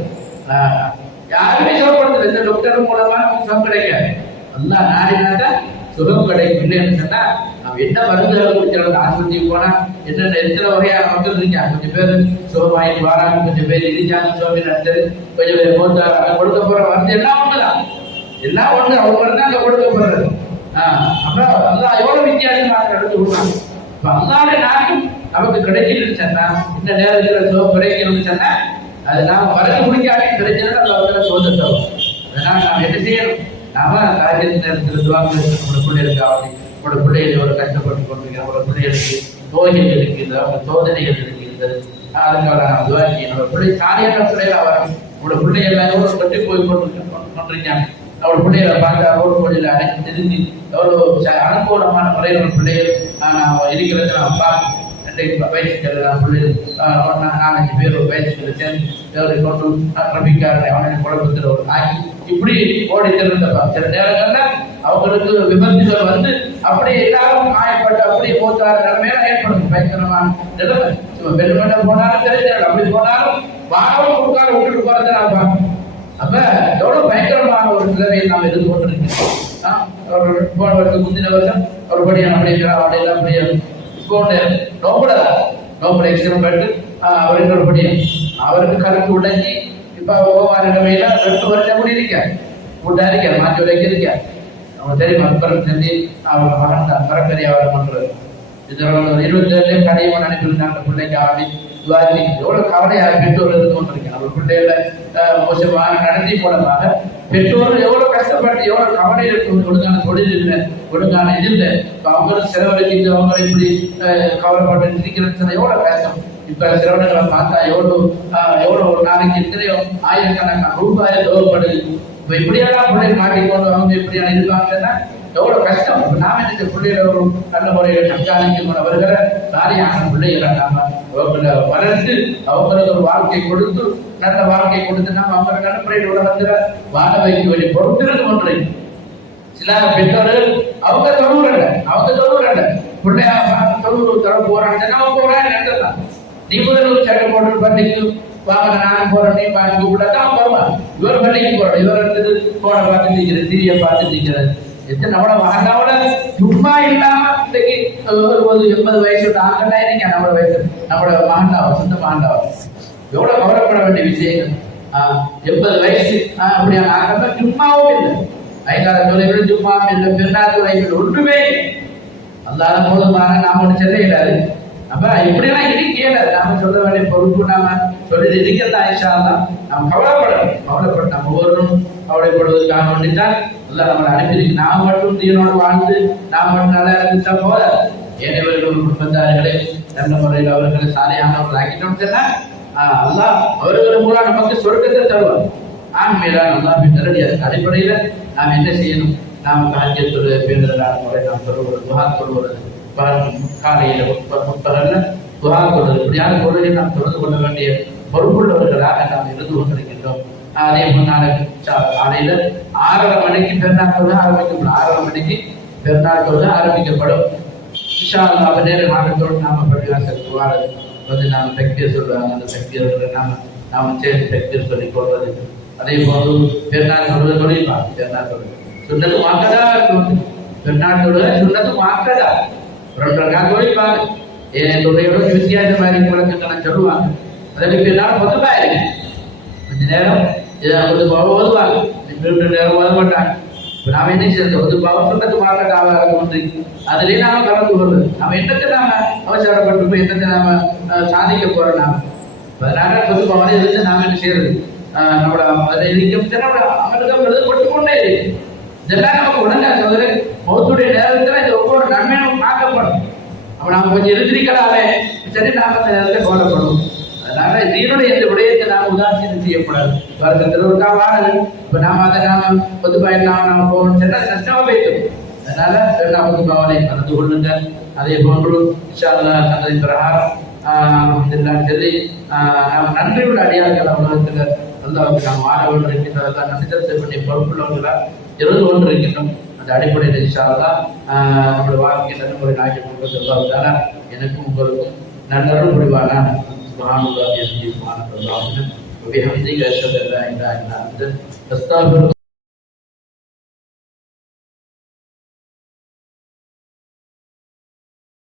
யாருமே சுகப்படுத்துறது இந்த டாக்டர் மூலமா நமக்கு சுகம் கிடைக்காது. அல்லா நாடினாதான் சுகம் கிடைக்கும். இல்லைன்னு சொன்னா நம்ம என்ன மருந்துகளை குடிச்சாலும் ஆஸ்பத்திரிக்கு போனா என்னென்ன எத்தனை வகையான மக்கள் இருக்காங்க. கொஞ்சம் பேர் சுகமாயிட்டு வராங்க, கொஞ்சம் பேர் இருக்காங்க சுகமே நடத்தது, கொஞ்சம் பேர் போட்டாங்க. கொடுக்க போற மருந்து எல்லாம் ஒண்ணுதான், எல்லாம் ஒண்ணு. அவங்க மருந்து அங்க கொடுக்க போறது. அப்ப அல்லா எவ்வளவு வித்தியாசமாக நடந்து கொடுப்பாங்க. இப்ப அல்லாவுடைய நாட்டும் நமக்கு கிடைக்கணும்னு சொன்னா, இந்த நேரத்தில் சுகம் கிடைக்கணும்னு சொன்னா அது நாம மருந்து குடிக்காட்டி கிடைச்சதுன்னா அது சோதனை. அதனால நாம் என்ன செய்யணும், நாம தஹஜ்ஜுத் நேரத்தில் துஆ செய்யணும். நம்மளோட பிள்ளைகளுக்காக, நம்மளோட பிள்ளைகள் எவ்வளவு கஷ்டப்பட்டு கொண்டிருக்கிறோம், நம்மளோட பிள்ளைகளுக்கு நோய்கள் இருக்குது, அவங்க சோதனைகள் இருக்குது, அதுக்காக நாம் துஆ செய்யணும். நம்மளோட பிள்ளை சாலியான பிள்ளைகளா வரும். நம்மளோட பிள்ளைகள் எவ்வளவு கட்டி போய் கொண்டிருக்காங்க. அவள் பிள்ளைகளை பார்த்தா ரோடு கோடியில் அடைச்சி திருந்தி எவ்வளவு அனுகூலமான முறையில் பிள்ளைகள் இருக்கிறது நாம் பார்க்கணும். வயசுகள் பிள்ளைகள் 4-5 பேர் வயசுகளை சேர்ந்து கொண்டு ரபிக்காரனை அவனை குழப்பத்தில் ஒரு ஆக்கி இப்படி ஓடி திறந்தப்பா. சில நேரங்கள்ல அவங்களுக்கு விபத்துகள் வந்து அப்படி எல்லாரும் காயப்பட்டு அப்படி மூத்தார நிலைமையில ஏற்படும் பயங்கரமான நிலைமை. பெருமண்ட போனாலும் தெரிஞ்சாரு, அப்படி போனாலும் வாழவும் கொடுக்காத விட்டுட்டு போறதை நான் பார்க்கணும். அப்ப எவ்வளவு பயங்கரமான ஒரு நிலைமையை நாம் எதிர்கொண்டிருக்கிறோம். முந்தின வருஷம் ஒரு படியா அப்படிங்கிறார், அப்படியெல்லாம் அப்படியே நோபுல எக்ஸிடென்ட் அவருக்கு படியும் அவருக்கு கருத்து உடைஞ்சி இப்ப ஓவார நிலைமையில 2 வருஷம் கூட இருக்காரு, கூட்டா இருக்காரு, மாற்றி உடைக்க இருக்காரு. அவங்க தெரியும் மக்கள் செஞ்சு அவங்க மகன் தான் மரக்கறி அவர் பண்றது. இதோட 27 கடையவன் அனுப்பியிருந்தாங்க பிள்ளைக்கு ஆடி துவாரி. எவ்வளவு கவலையாக பெற்றோர் இருந்து கொண்டிருக்கேன். நம்ம பிள்ளைகளை மோசமான நடத்தி மூலமாக பெற்றோர்கள் எவ்வளவு கஷ்டப்பட்டு எவ்வளவு கவலை இருக்கு. ஒழுங்கான தொழில் இல்லை, ஒழுங்கான இது இல்லை. இப்போ அவங்களும் செலவழித்து அவங்க இப்படி கவலைப்பட்டு இருக்கிறது எவ்வளவு கஷ்டம். இப்ப சிரவணங்களை பார்த்தா எவ்வளவு ஒரு நாளைக்கு எத்தனையோ ஆயிரக்கணக்கான ரூபாய் தேவைப்படுது. இப்ப இப்படியெல்லாம் பிள்ளைகள் மாட்டிக்கொண்டு அவங்க இப்படியான இருக்காங்கன்னா எவ்வளவு கஷ்டம். இப்ப நாம இந்த பிள்ளைகள் ஒரு நல்ல முறையில் கண்காணிக்கணும். அவர்களை சாரியான பிள்ளைகளை நாம அவர்களை வளர்த்து அவங்களுக்கு ஒரு வாழ்க்கை கொடுத்து நல்ல வாழ்க்கை கொடுத்து நாம அவங்க நடைமுறையில் உலகத்துல வாழ வைக்க வேண்டிய பொறுத்திருந்து ஒன்றை. சில பெற்றோர்கள் அவங்க தொழுவுறங்க பிள்ளையா தொழுவு தர போறாங்க, அவன் போறான்னு நினைக்கலாம். நீ முதல் சட்டை போட்டு பள்ளிக்கு வாங்க, நானும் போறேன், நீ பார்த்து கூப்பிட்டாதான் வருவான். இவர் பள்ளிக்கு போறோம், இவர் எடுத்தது போனை பார்த்து நிற்கிறது, டிவியை பார்த்து நிற்கிறது. எத்தனை அவ்வளவு மகனாவோட சும்மா இல்லாம இன்னைக்கு 80 வயசு ஆகலாம் இன்னைக்கு நம்மளோட வயசு நம்மளோட மகண்டாவா சொந்த மகண்டாவா எவ்வளவு கவலைப்பட வேண்டிய விஷயங்கள். 80 வயசு அப்படியா ஆகாம சும்மாவும் இல்லை. ஐந்தாறு தொலைகள் சும்மாவும் இல்லை, பெண்ணாறு தொலைகள் ஒன்றுமே அல்லாத போதுமான நாம ஒன்று செல்ல இல்லாது. அப்ப இப்படியெல்லாம் இருக்கல நாம சொல்ல வேண்டிய பொறுப்பு நாம சொல்லி இருக்கிறதா ஆயிஷாதான் நாம் கவலைப்படணும். நம்ம ஒவ்வொருவரும் கவலைப்படுவதற்காக வேண்டித்தான் எல்லாம் நம்மளை அனுப்பியிருக்கு. நாம் மட்டும் தீனோடு வாழ்ந்து நாம் மட்டும் நல்லா இருந்துட்டா போத ஏனைவர்கள் குடும்பத்தார்களே நல்ல முறையில் அவர்களை சாலையானவர்கள் ஆக்கிட்டோம் சொன்னா அல்லாஹ் அவர்கள் மூலம் நமக்கு சொர்க்கத்தை தருவார். ஆண்மையிலான அல்லாஹ்வின் நேரடியாக அடிப்படையில நாம் என்ன செய்யணும், நாம் தஹஜ்ஜுத் பேணுதலான முறை நாம் சொல்லுவது துஆ சொல்வது, காலையில முற்பகல்ல துஆ சொல்வது, இப்படியான பொருளை நாம் தொடர்ந்து கொள்ள வேண்டிய பொறுப்புள்ளவர்களாக நாம் இருந்து கொண்டிருக்கின்றோம். அதே முன்னால காலையில 6:30 மணிக்கு பெருநாள் தொழுகை ஆரம்பிக்கப்படும். 6:30 மணிக்கு பெருநாள் தொழுகை ஆரம்பிக்கப்படும். இன்ஷா அல்லாஹ் நேரம் ஆகத்தோடு நாம பள்ளிவாசலுக்கு வாரது வந்து நாம தக்பீர் சொல்றாங்க. அந்த தக்பீர்களை நாம சேர்ந்து தக்பீர் சொல்லிக் கொள்வது. அதே போன்று பெருநாள் தொழுகை தொழில்பாங்க. பெருநாள் தொழுகை சுன்னத்து வாக்கதா இருக்கும். பெருநாள் தொழுகை சுன்னத்து வாக்கதா 2 ரக்காத் தொழில்பாங்க. ஏனைய தொழுகையோட வித்தியாசமா இருக்க விளக்கங்களை சொல்லுவாங்க. அதற்கு பெருநாள் பொதுவா இருக்கு. கொஞ்ச நேரம் ஓதுவாங்க, 2 நேரம் ஓத மாட்டாங்க. நாம என்ன செய்யறது, பொதுவாக சுன்னத்து வாக்கதாவாக ஒன்று அதுலேயே நாம கலந்து கொள்வது. நம்ம என்னத்தை நாம அவசரப்பட்டு போய் என்னத்தை நாம சாதிக்க போறோம். நாம அதனால பொதுவாக இருந்து நாம என்ன செய்யறது, நம்மளோட அதை நம்மளோட அமல்கள் போட்டுக்கொண்டே இருக்கு. இதெல்லாம் நமக்கு உடனே சொல்றது மௌத்துடைய நேரத்துல இந்த ஒவ்வொரு நன்மையும் நமக்கு பார்க்கப்படும். அப்ப நாம கொஞ்சம் எழுந்திரிக்கலாமே சரி நாம அந்த நேரத்தை கோலப்படும். அதனால தீனுடைய இந்த விடயத்தை நாம உதாசீனம் செய்யக்கூடாது. வருடத்தில் ஒருக்கா வாடகை இப்ப நாம அதை நாம நாம போகணும் சொன்னா கஷ்டமா போயிடும். அதனால இரண்டாவது பாவனை கலந்து கொள்ளுங்கள். அதே போன்று இன்ஷா அல்லாஹ் அதன் பிரகாரம் சொல்லி நாம் நன்றியுள்ள அடியார்கள் உலகத்துல அல்லாஹ்வுக்கு நாம் வாழ வேண்டும் இருக்கின்றதெல்லாம் நன்றிதல் செய்ய பொறுப்புள்ளவர்களா இருந்து கொண்டு இருக்கின்றோம். அந்த அடிப்படையில் இன்ஷா அல்லாஹ் நம்முடைய வாழ்க்கை நன்முறை நாயகம் கொடுப்பது அல்லாஹ்வுத்தாலா எனக்கும் உங்களுக்கும் நல்லருள் புரிவானா. சுப்ஹானல்லாஹி வபிஹம்திஹி அஷ்ஹது அல்லா இலாஹா இல்லா அன்த அஸ்தக்ஃபிருக்க